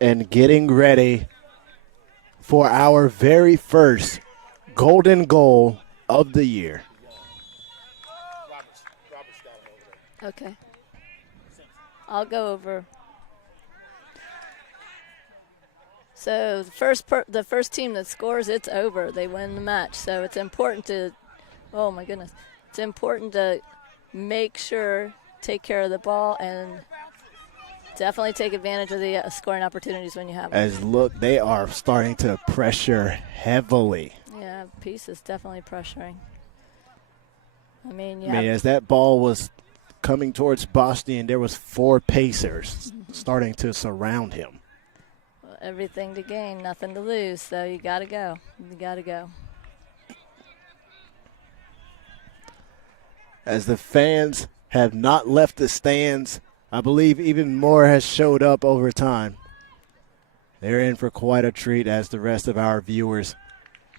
and getting ready for our very first golden goal of the year. Okay. I'll go over. So the first team that scores, it's over. They win the match. So it's important to, oh my goodness, it's important to make sure, take care of the ball, and definitely take advantage of the scoring opportunities when you have them. As look, they are starting to pressure heavily. Yeah, Peace is definitely pressuring. I mean, As that ball was coming towards Boston, there was 4 Pacers starting to surround him. Everything to gain, nothing to lose. So you got to go. You got to go. As the fans have not left the stands, I believe even more has showed up over time. They're in for quite a treat, as the rest of our viewers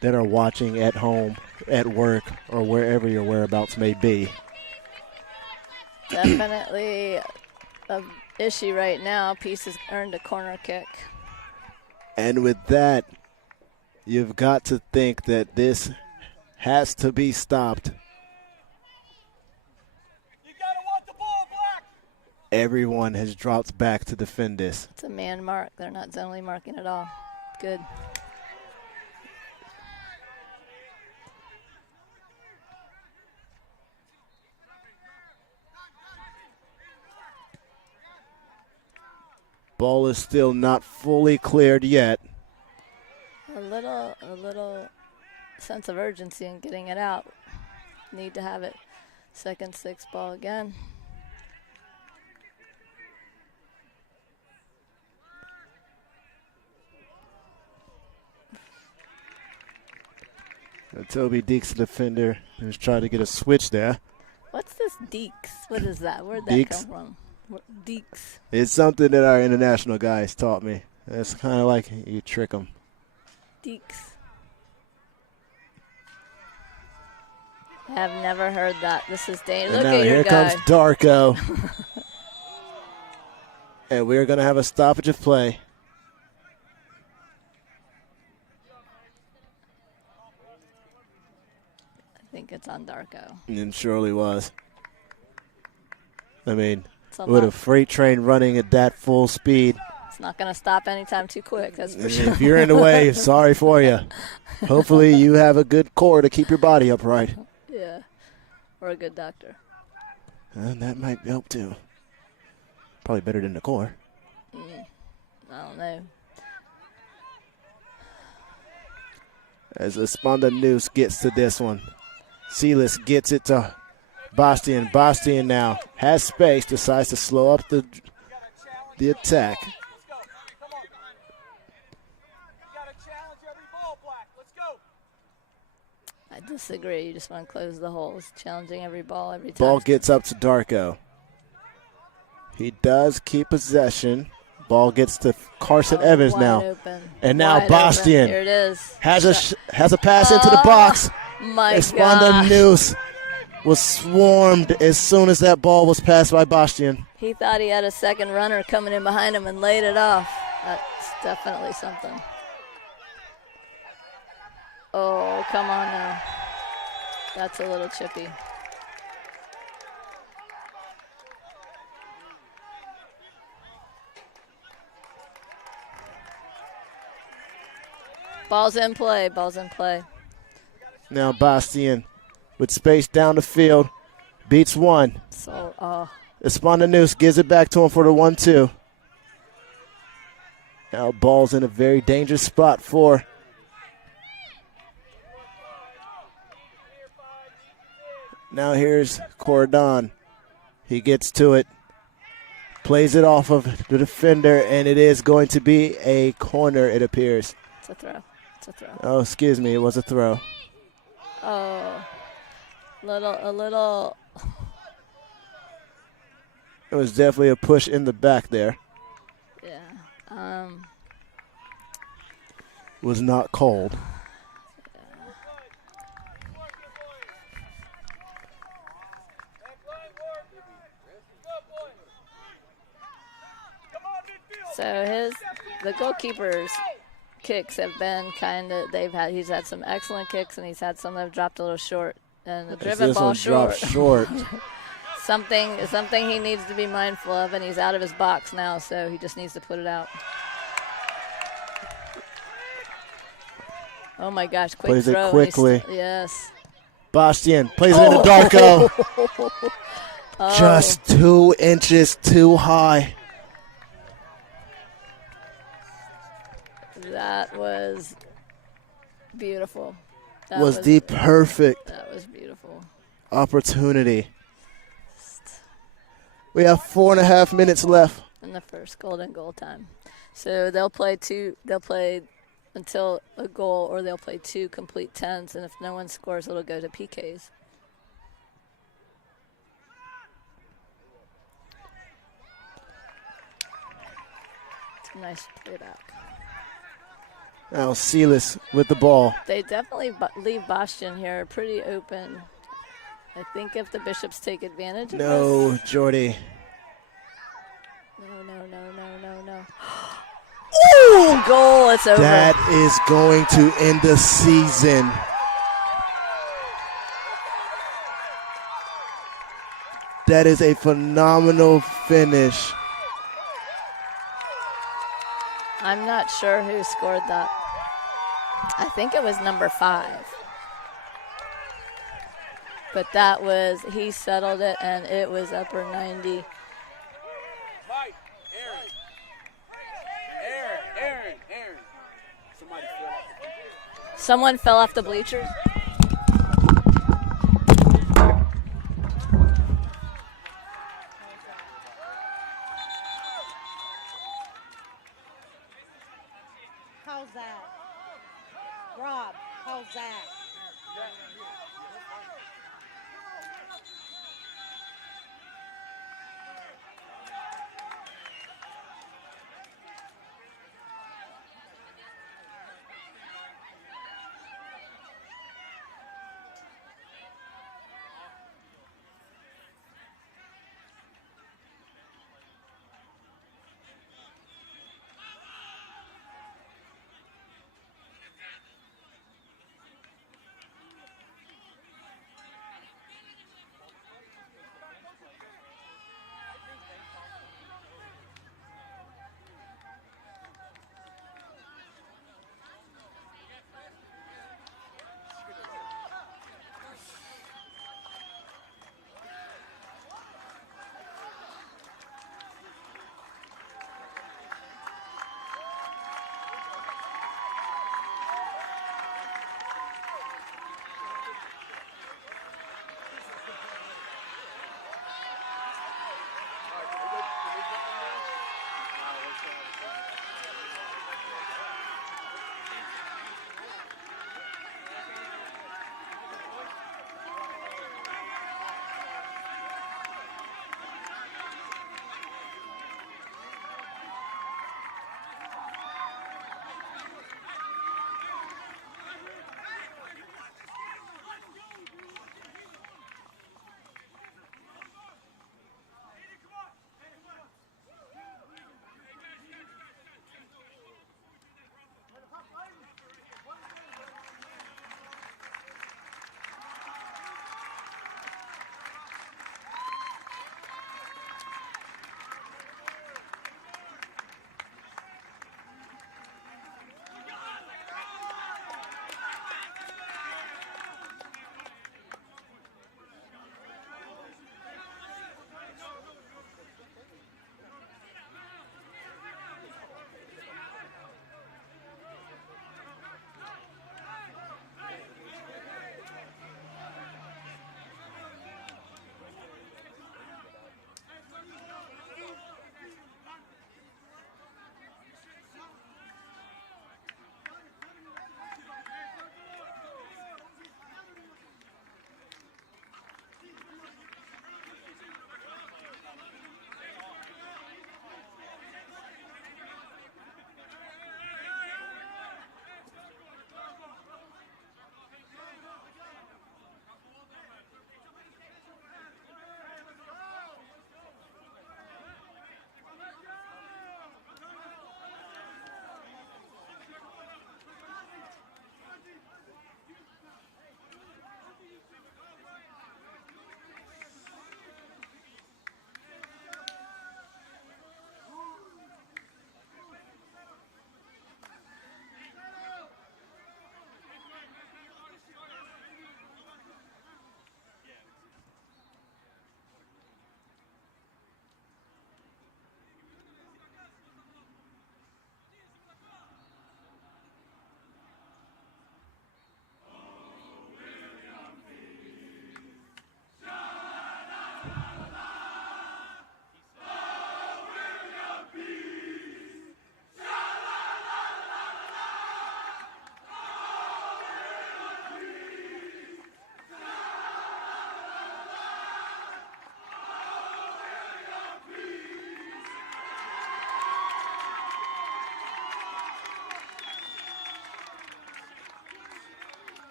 that are watching at home, at work, or wherever your whereabouts may be. Definitely an issue right now. Peace has earned a corner kick. And with that, you've got to think that this has to be stopped. You gotta want the ball, Black. Everyone has dropped back to defend this. It's a man mark. They're not zonally marking at all. Good. Ball is still not fully cleared yet. A little sense of urgency in getting it out. Need to have it. Second 6 ball again. Toby Deeks, the defender, who's trying to get a switch there. What's this Deeks? What is that? Where'd that Deeks? come from? Deeks. It's something that our international guys taught me. It's kind of like you trick them. Deeks. I have never heard that. This is dangerous. And Look now at your here guy. comes Darko. And we're going to have a stoppage of play. I think it's on Darko. And it surely was. I mean, It's a with lot. a freight train running at that full speed, It's not going to stop anytime too quick. That's for and sure. if you're in the way, sorry for you. Hopefully you have a good core to keep your body upright. Yeah. Or a good doctor. And that might help too. Probably better than the core. I don't know. As Esponda Noose gets to this one. Silas gets it to Bastian. Bastian now has space, decides to slow up the attack. Let's go. Come on. You gotta challenge every ball, Black. Let's go. I disagree. You just want to close the holes. Challenging every ball every time. Ball gets up to Darko. He does keep possession. Ball gets to Carson Evans wide now. Open. And now Wide Bastian open. Here it is. has a pass into the box. My Esponda gosh. Noose was swarmed as soon as that ball was passed by Bastian. He thought he had a second runner coming in behind him and laid it off. That's definitely something. Oh, come on now. That's a little chippy. Ball's in play. Ball's in play. Now Bastian with space down the field. Beats one. So, Esponda Noose gives it back to him for the 1-2. Now ball's in a very dangerous spot for now here's Cordon. He gets to it. Plays it off of the defender, and it is going to be a corner, it appears. it's a throw. It's a throw. Oh, excuse me, it was a throw. Oh, a little. It was definitely a push in the back there. Yeah. Was not cold. So the goalkeeper's kicks have been he's had some excellent kicks, and he's had some that have dropped a little short. And the driven This ball one dropped short. something he needs to be mindful of, and he's out of his box now, so he just needs to put it out. Oh my gosh, quick Plays throw. it quickly. Yes. Bastian plays it in the Darko. Oh. Just 2 inches too high. That was beautiful. That Was the perfect That was beautiful. opportunity. We have 4.5 minutes left. In the first golden goal time. So they'll play until a goal, or they'll play 2 complete 10s, and if no one scores, it'll go to PKs. It's a nice playback. Now Silas with the ball. They definitely leave Bastian here pretty open. I think if the Bishops take advantage of No, this. Jordy. No. Ooh, goal, it's over. That is going to end the season. That is a phenomenal finish. I'm not sure who scored that. I think it was number 5. But he settled it, and it was upper 90. Mike, Aaron. Someone fell off the bleachers. How's that? Rob, how's that?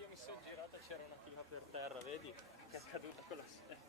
io mi sono girato e c'era una tipa per terra, vedi? Che è caduta con la sella.